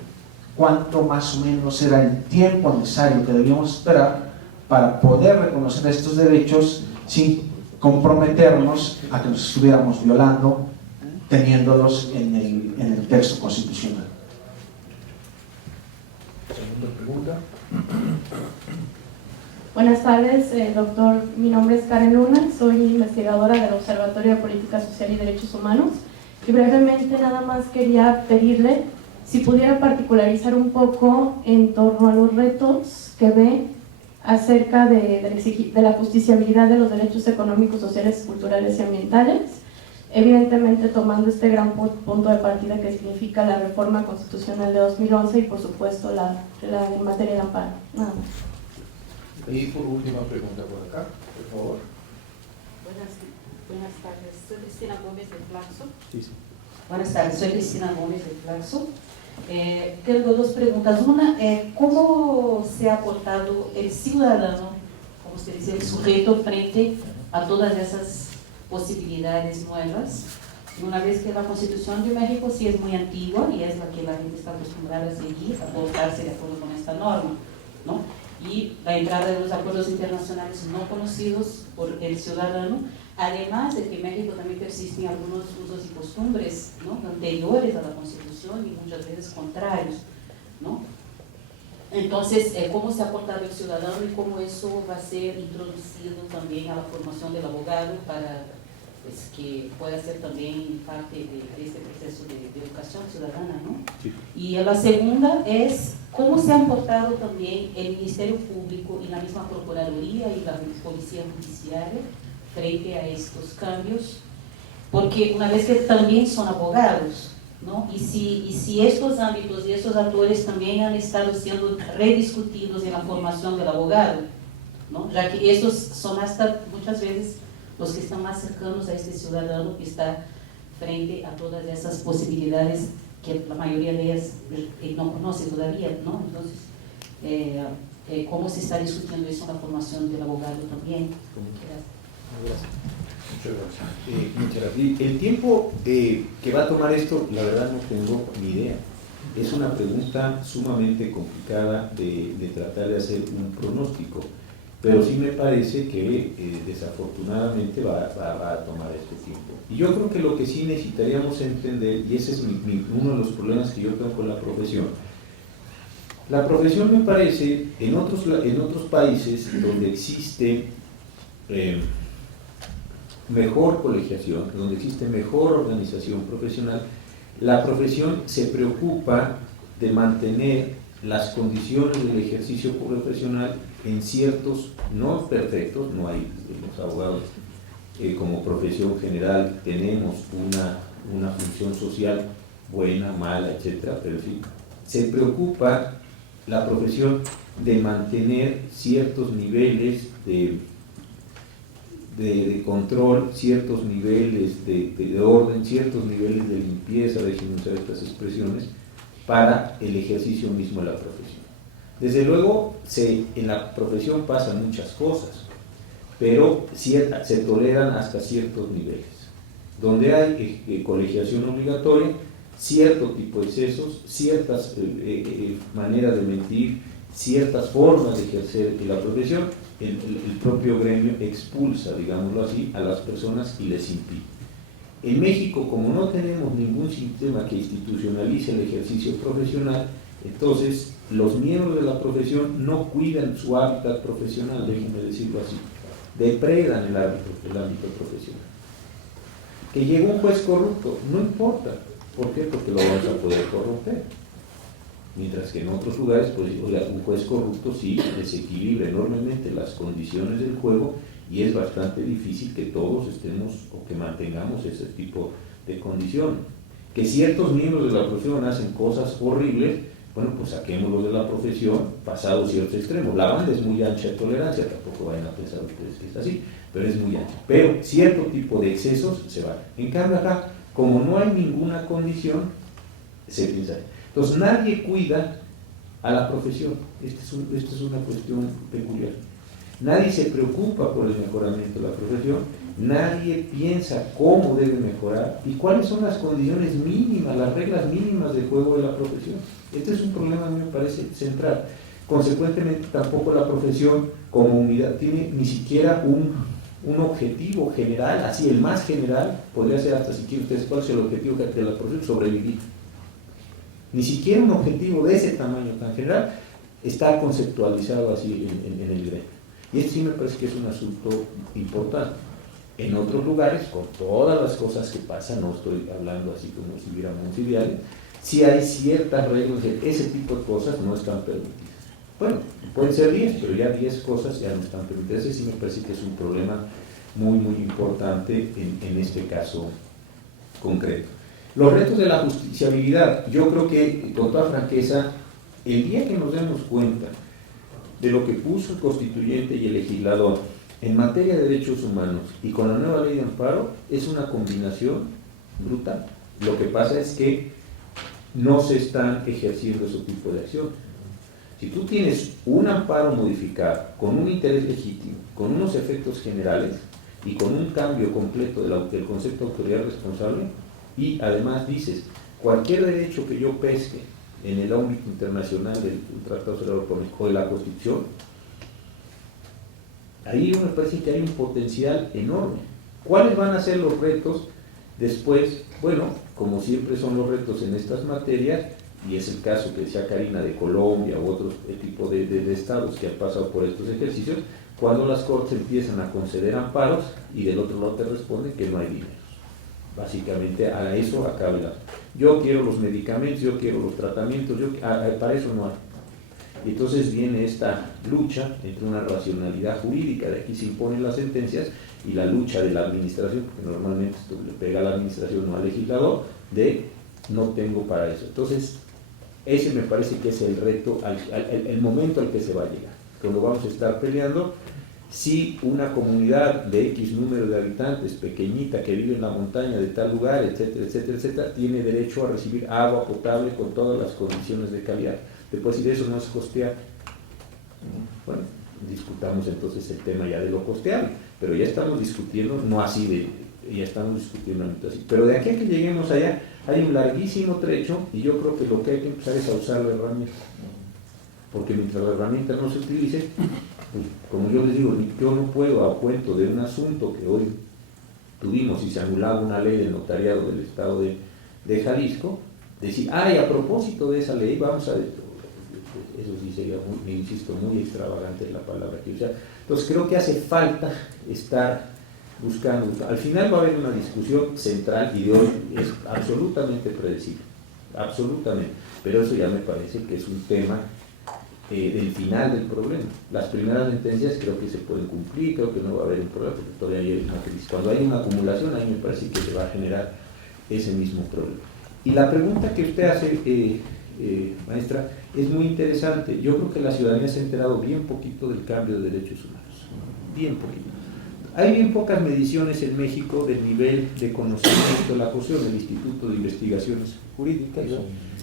cuánto más o menos era el tiempo necesario que debíamos esperar para poder reconocer estos derechos sin comprometernos a que los estuviéramos violando teniéndolos en el texto constitucional. Segunda pregunta. Buenas tardes, doctor. Mi nombre es Karen Luna, soy investigadora del Observatorio de Política Social y Derechos Humanos y brevemente nada más quería pedirle si pudiera particularizar un poco en torno a los retos que ve acerca de la justiciabilidad de los derechos económicos, sociales, culturales y ambientales, evidentemente tomando este gran punto de partida que significa la reforma constitucional de 2011 y por supuesto la en materia de amparo. Nada más. Y por última pregunta por acá, por favor. Buenas tardes, soy Cristina Gómez de Flaxo. Sí, sí. Buenas tardes, soy Cristina Gómez de Flaxo. Tengo dos preguntas. Una, ¿cómo se ha portado el ciudadano, como se dice, el sujeto frente a todas esas posibilidades nuevas? Una vez que la Constitución de México sí es muy antigua y es la que la gente está acostumbrada a seguir, a portarse de acuerdo con esta norma, ¿no? Y la entrada de los acuerdos internacionales no conocidos por el ciudadano, además de que en México también persisten algunos usos y costumbres, ¿no?, anteriores a la Constitución y muchas veces contrarios, ¿no? Entonces, ¿cómo se ha portado el ciudadano y cómo eso va a ser introducido también a la formación del abogado para pues, que pueda ser también parte de este proceso de educación ciudadana, ¿no? Sí. Y la segunda es cómo se han portado también el Ministerio Público y la misma Procuraduría y la Policía Judicial frente a estos cambios, porque una vez que también son abogados, ¿no? Y si estos ámbitos y estos actores también han estado siendo rediscutidos en la formación del abogado, ¿no? Ya que estos son hasta muchas veces los que están más cercanos a este ciudadano que está frente a todas esas posibilidades que la mayoría de ellas no conoce todavía, ¿no? Entonces, ¿cómo se está discutiendo eso en la formación del abogado también? Gracias. Muchas gracias. Muchas gracias. El tiempo que va a tomar esto, la verdad no tengo ni idea. Es una pregunta sumamente complicada de tratar de hacer un pronóstico, pero sí me parece que desafortunadamente va a tomar este tiempo. Y yo creo que lo que sí necesitaríamos entender, y ese es uno de los problemas que yo tengo con la profesión me parece, en otros países donde existe mejor colegiación, donde existe mejor organización profesional, la profesión se preocupa de mantener las condiciones del ejercicio profesional en ciertos, no perfectos, no hay, los abogados como profesión general tenemos una función social buena, mala, etcétera, pero en fin, se preocupa la profesión de mantener ciertos niveles de control, ciertos niveles de orden, ciertos niveles de limpieza, déjenme usar estas expresiones, para el ejercicio mismo de la profesión. Desde luego, en la profesión pasan muchas cosas, pero se toleran hasta ciertos niveles. Donde hay colegiación obligatoria, cierto tipo de excesos, ciertas maneras de mentir, ciertas formas de ejercer la profesión, el propio gremio expulsa, digámoslo así, a las personas y les impide. En México, como no tenemos ningún sistema que institucionalice el ejercicio profesional, entonces los miembros de la profesión no cuidan su hábitat profesional, déjenme decirlo así. depredan el ámbito profesional. Que llegó un juez corrupto, no importa. ¿Por qué? Porque lo vamos a poder corromper. Mientras que en otros lugares, pues, un juez corrupto sí desequilibra enormemente las condiciones del juego y es bastante difícil que todos estemos o que mantengamos ese tipo de condiciones. Que ciertos miembros de la profesión hacen cosas horribles, bueno, pues saquémoslos de la profesión pasado ciertos extremos. La banda es muy ancha de tolerancia, tampoco vayan a pensar ustedes que es así, pero es muy ancha. Pero cierto tipo de excesos se van. En cambio acá, como no hay ninguna condición, se piensa. Entonces nadie cuida a la profesión. Esta es una cuestión peculiar. Nadie se preocupa por el mejoramiento de la profesión, nadie piensa cómo debe mejorar y cuáles son las condiciones mínimas, las reglas mínimas de juego de la profesión. Este es un problema, a mí me parece, central. Consecuentemente, tampoco la profesión como unidad tiene ni siquiera un objetivo general, así el más general, podría ser hasta si quieren ustedes, ¿cuál es el objetivo de la profesión? Sobrevivir. Ni siquiera un objetivo de ese tamaño tan general está conceptualizado así en el gremio. Y esto sí me parece que es un asunto importante. En otros lugares, con todas las cosas que pasan, no estoy hablando así como si hubiéramos ideales, sí hay ciertas reglas de ese tipo de cosas no están permitidas. Bueno, pueden ser 10, pero ya 10 cosas ya no están permitidas. Ese sí me parece que es un problema muy, muy importante en este caso concreto. Los retos de la justiciabilidad, yo creo que, con toda franqueza, el día que nos demos cuenta de lo que puso el constituyente y el legislador en materia de derechos humanos y con la nueva ley de amparo, es una combinación brutal. Lo que pasa es que no se están ejerciendo ese tipo de acción. Si tú tienes un amparo modificado con un interés legítimo, con unos efectos generales y con un cambio completo del concepto de autoridad responsable, y además dices, cualquier derecho que yo pesque en el ámbito internacional del Tratado Social Europeo o de la Constitución, ahí me parece que hay un potencial enorme. ¿Cuáles van a ser los retos después? Bueno, como siempre son los retos en estas materias, y es el caso que decía Karina de Colombia u otros tipo de estados que han pasado por estos ejercicios, cuando las cortes empiezan a conceder amparos y del otro lado te responden que no hay dinero. Básicamente a eso acaba la... Yo quiero los medicamentos, yo quiero los tratamientos, para eso no hay. Entonces viene esta lucha entre una racionalidad jurídica, de aquí se imponen las sentencias, y la lucha de la administración, porque normalmente esto le pega a la administración, no al legislador, de no tengo para eso. Entonces, ese me parece que es el reto, el momento al que se va a llegar, cuando vamos a estar peleando si una comunidad de X número de habitantes, pequeñita, que vive en la montaña de tal lugar, etcétera, etcétera, etcétera, tiene derecho a recibir agua potable con todas las condiciones de calidad. Después, si eso no es costear, bueno, discutamos entonces el tema ya de lo costeable, pero ya estamos discutiendo, no así ya estamos discutiendo así. Pero de aquí a que lleguemos allá, hay un larguísimo trecho, y yo creo que lo que hay que empezar es a usar la herramienta. Porque mientras la herramienta no se utilice, pues, como yo les digo, yo no puedo, a cuento de un asunto que hoy tuvimos y se anulaba una ley de notariado del estado de Jalisco, decir, y a propósito de esa ley, vamos a... Eso sí sería, insisto, muy extravagante la palabra que usar. Entonces creo que hace falta estar buscando. Al final va a haber una discusión central y de hoy es absolutamente predecible, absolutamente. Pero eso ya me parece que es un tema del final del problema. Las primeras sentencias creo que se pueden cumplir, creo que no va a haber un problema, porque todavía hay una crisis. Cuando hay una acumulación, ahí me parece que se va a generar ese mismo problema. Y la pregunta que usted hace, maestra, es muy interesante. Yo creo que la ciudadanía se ha enterado bien poquito del cambio de derechos humanos, bien poquito. Hay bien pocas mediciones en México del nivel de conocimiento de la cuestión. El Instituto de Investigaciones Jurídicas, ¿no?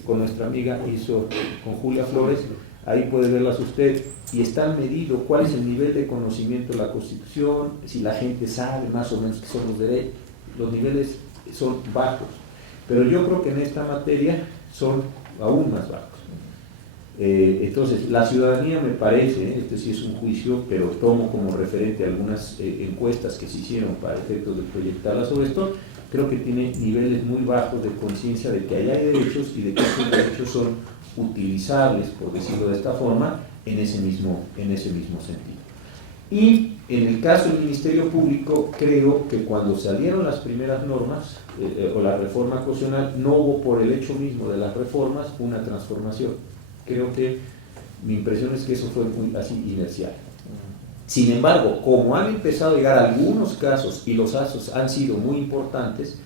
Con nuestra amiga hizo, con Julia Flores, ahí puede verlas usted, y están medido cuál es el nivel de conocimiento de la Constitución, si la gente sabe más o menos qué son los derechos. Los niveles son bajos, pero yo creo que en esta materia son aún más bajos. Entonces, la ciudadanía me parece, este sí es un juicio, pero tomo como referente algunas encuestas que se hicieron para efectos de proyectarlas sobre esto, creo que tiene niveles muy bajos de conciencia de que allá hay derechos y de que esos derechos son utilizables, por decirlo de esta forma, en ese mismo sentido. Y en el caso del Ministerio Público, creo que cuando salieron las primeras normas o la reforma constitucional, no hubo por el hecho mismo de las reformas una transformación. Creo que mi impresión es que eso fue muy así inercial. Sin embargo, como han empezado a llegar algunos casos, y los casos han sido muy importantes,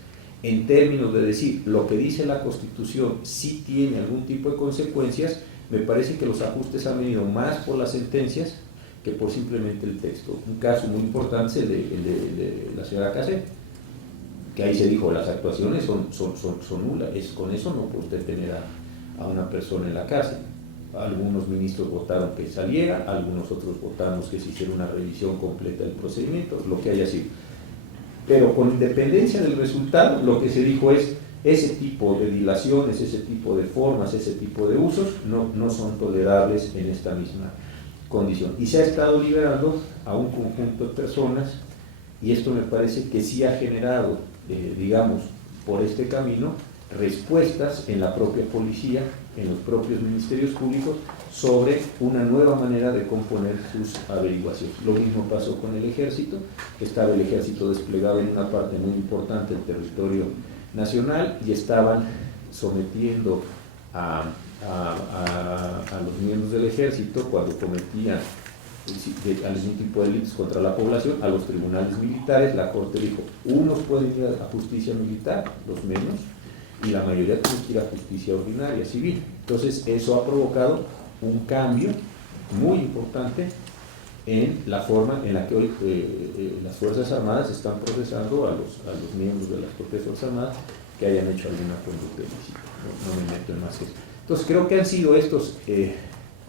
en términos de decir lo que dice la Constitución sí tiene algún tipo de consecuencias, me parece que los ajustes han venido más por las sentencias que por simplemente el texto. Un caso muy importante es el de la señora Casset, que ahí se dijo las actuaciones son nulas, con eso no puede usted tener a una persona en la cárcel. Algunos ministros votaron que saliera, algunos otros votamos que se hiciera una revisión completa del procedimiento, lo que haya sido. Pero con independencia del resultado, lo que se dijo es ese tipo de dilaciones, ese tipo de formas, ese tipo de usos no son tolerables en esta misma condición. Y se ha estado liberando a un conjunto de personas, y esto me parece que sí ha generado, digamos, por este camino, respuestas en la propia policía, en los propios ministerios públicos, sobre una nueva manera de componer sus averiguaciones. Lo mismo pasó con el ejército. Estaba el ejército desplegado en una parte muy importante del territorio nacional y estaban sometiendo a los miembros del ejército, cuando cometían algún tipo de delitos contra la población, a los tribunales militares. La Corte dijo, unos pueden ir a justicia militar, los menos, y la mayoría tiene que ir a justicia ordinaria, civil. Entonces eso ha provocado un cambio muy importante en la forma en la que hoy las Fuerzas Armadas están procesando a los miembros de las propias Fuerzas Armadas que hayan hecho alguna conducta ilícita. No me meto en más que eso. Entonces creo que han sido estos,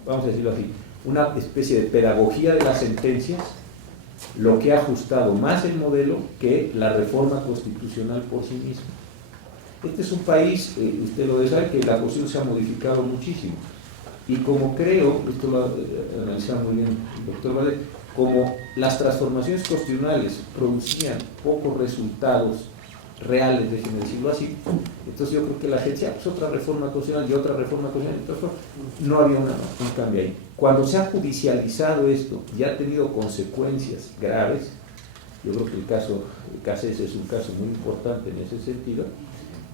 vamos a decirlo así, una especie de pedagogía de las sentencias, lo que ha ajustado más el modelo que la reforma constitucional por sí misma. Este es un país, usted lo debe saber, que la Constitución se ha modificado muchísimo. Y como creo, esto lo ha analizado muy bien el doctor Valdés, como las transformaciones constitucionales producían pocos resultados reales, déjenme decirlo así, entonces yo creo que la gente decía, pues otra reforma constitucional y otra reforma constitucional, entonces no había un cambio ahí. Cuando se ha judicializado esto y ha tenido consecuencias graves, yo creo que el caso Cassés es un caso muy importante en ese sentido.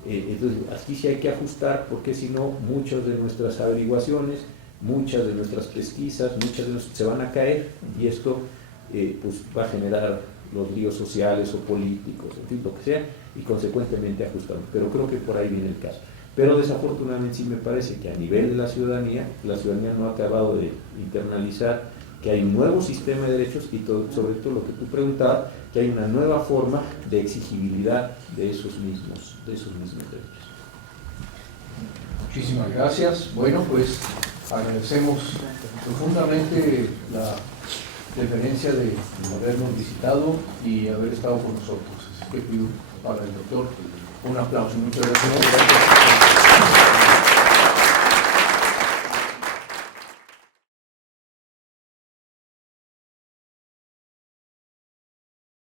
Entonces aquí sí hay que ajustar, porque si no muchas de nuestras averiguaciones, muchas de nuestras pesquisas, se van a caer, y esto pues va a generar los líos sociales o políticos, en fin, lo que sea, y consecuentemente ajustamos. Pero creo que por ahí viene el caso. Pero desafortunadamente sí me parece que a nivel de la ciudadanía no ha acabado de internalizar que hay un nuevo sistema de derechos y sobre todo lo que tú preguntabas, que hay una nueva forma de exigibilidad de esos mismos derechos. Muchísimas gracias. Bueno, pues agradecemos profundamente la deferencia de habernos visitado y haber estado con nosotros. Así que pido para el doctor un aplauso. Muchas gracias.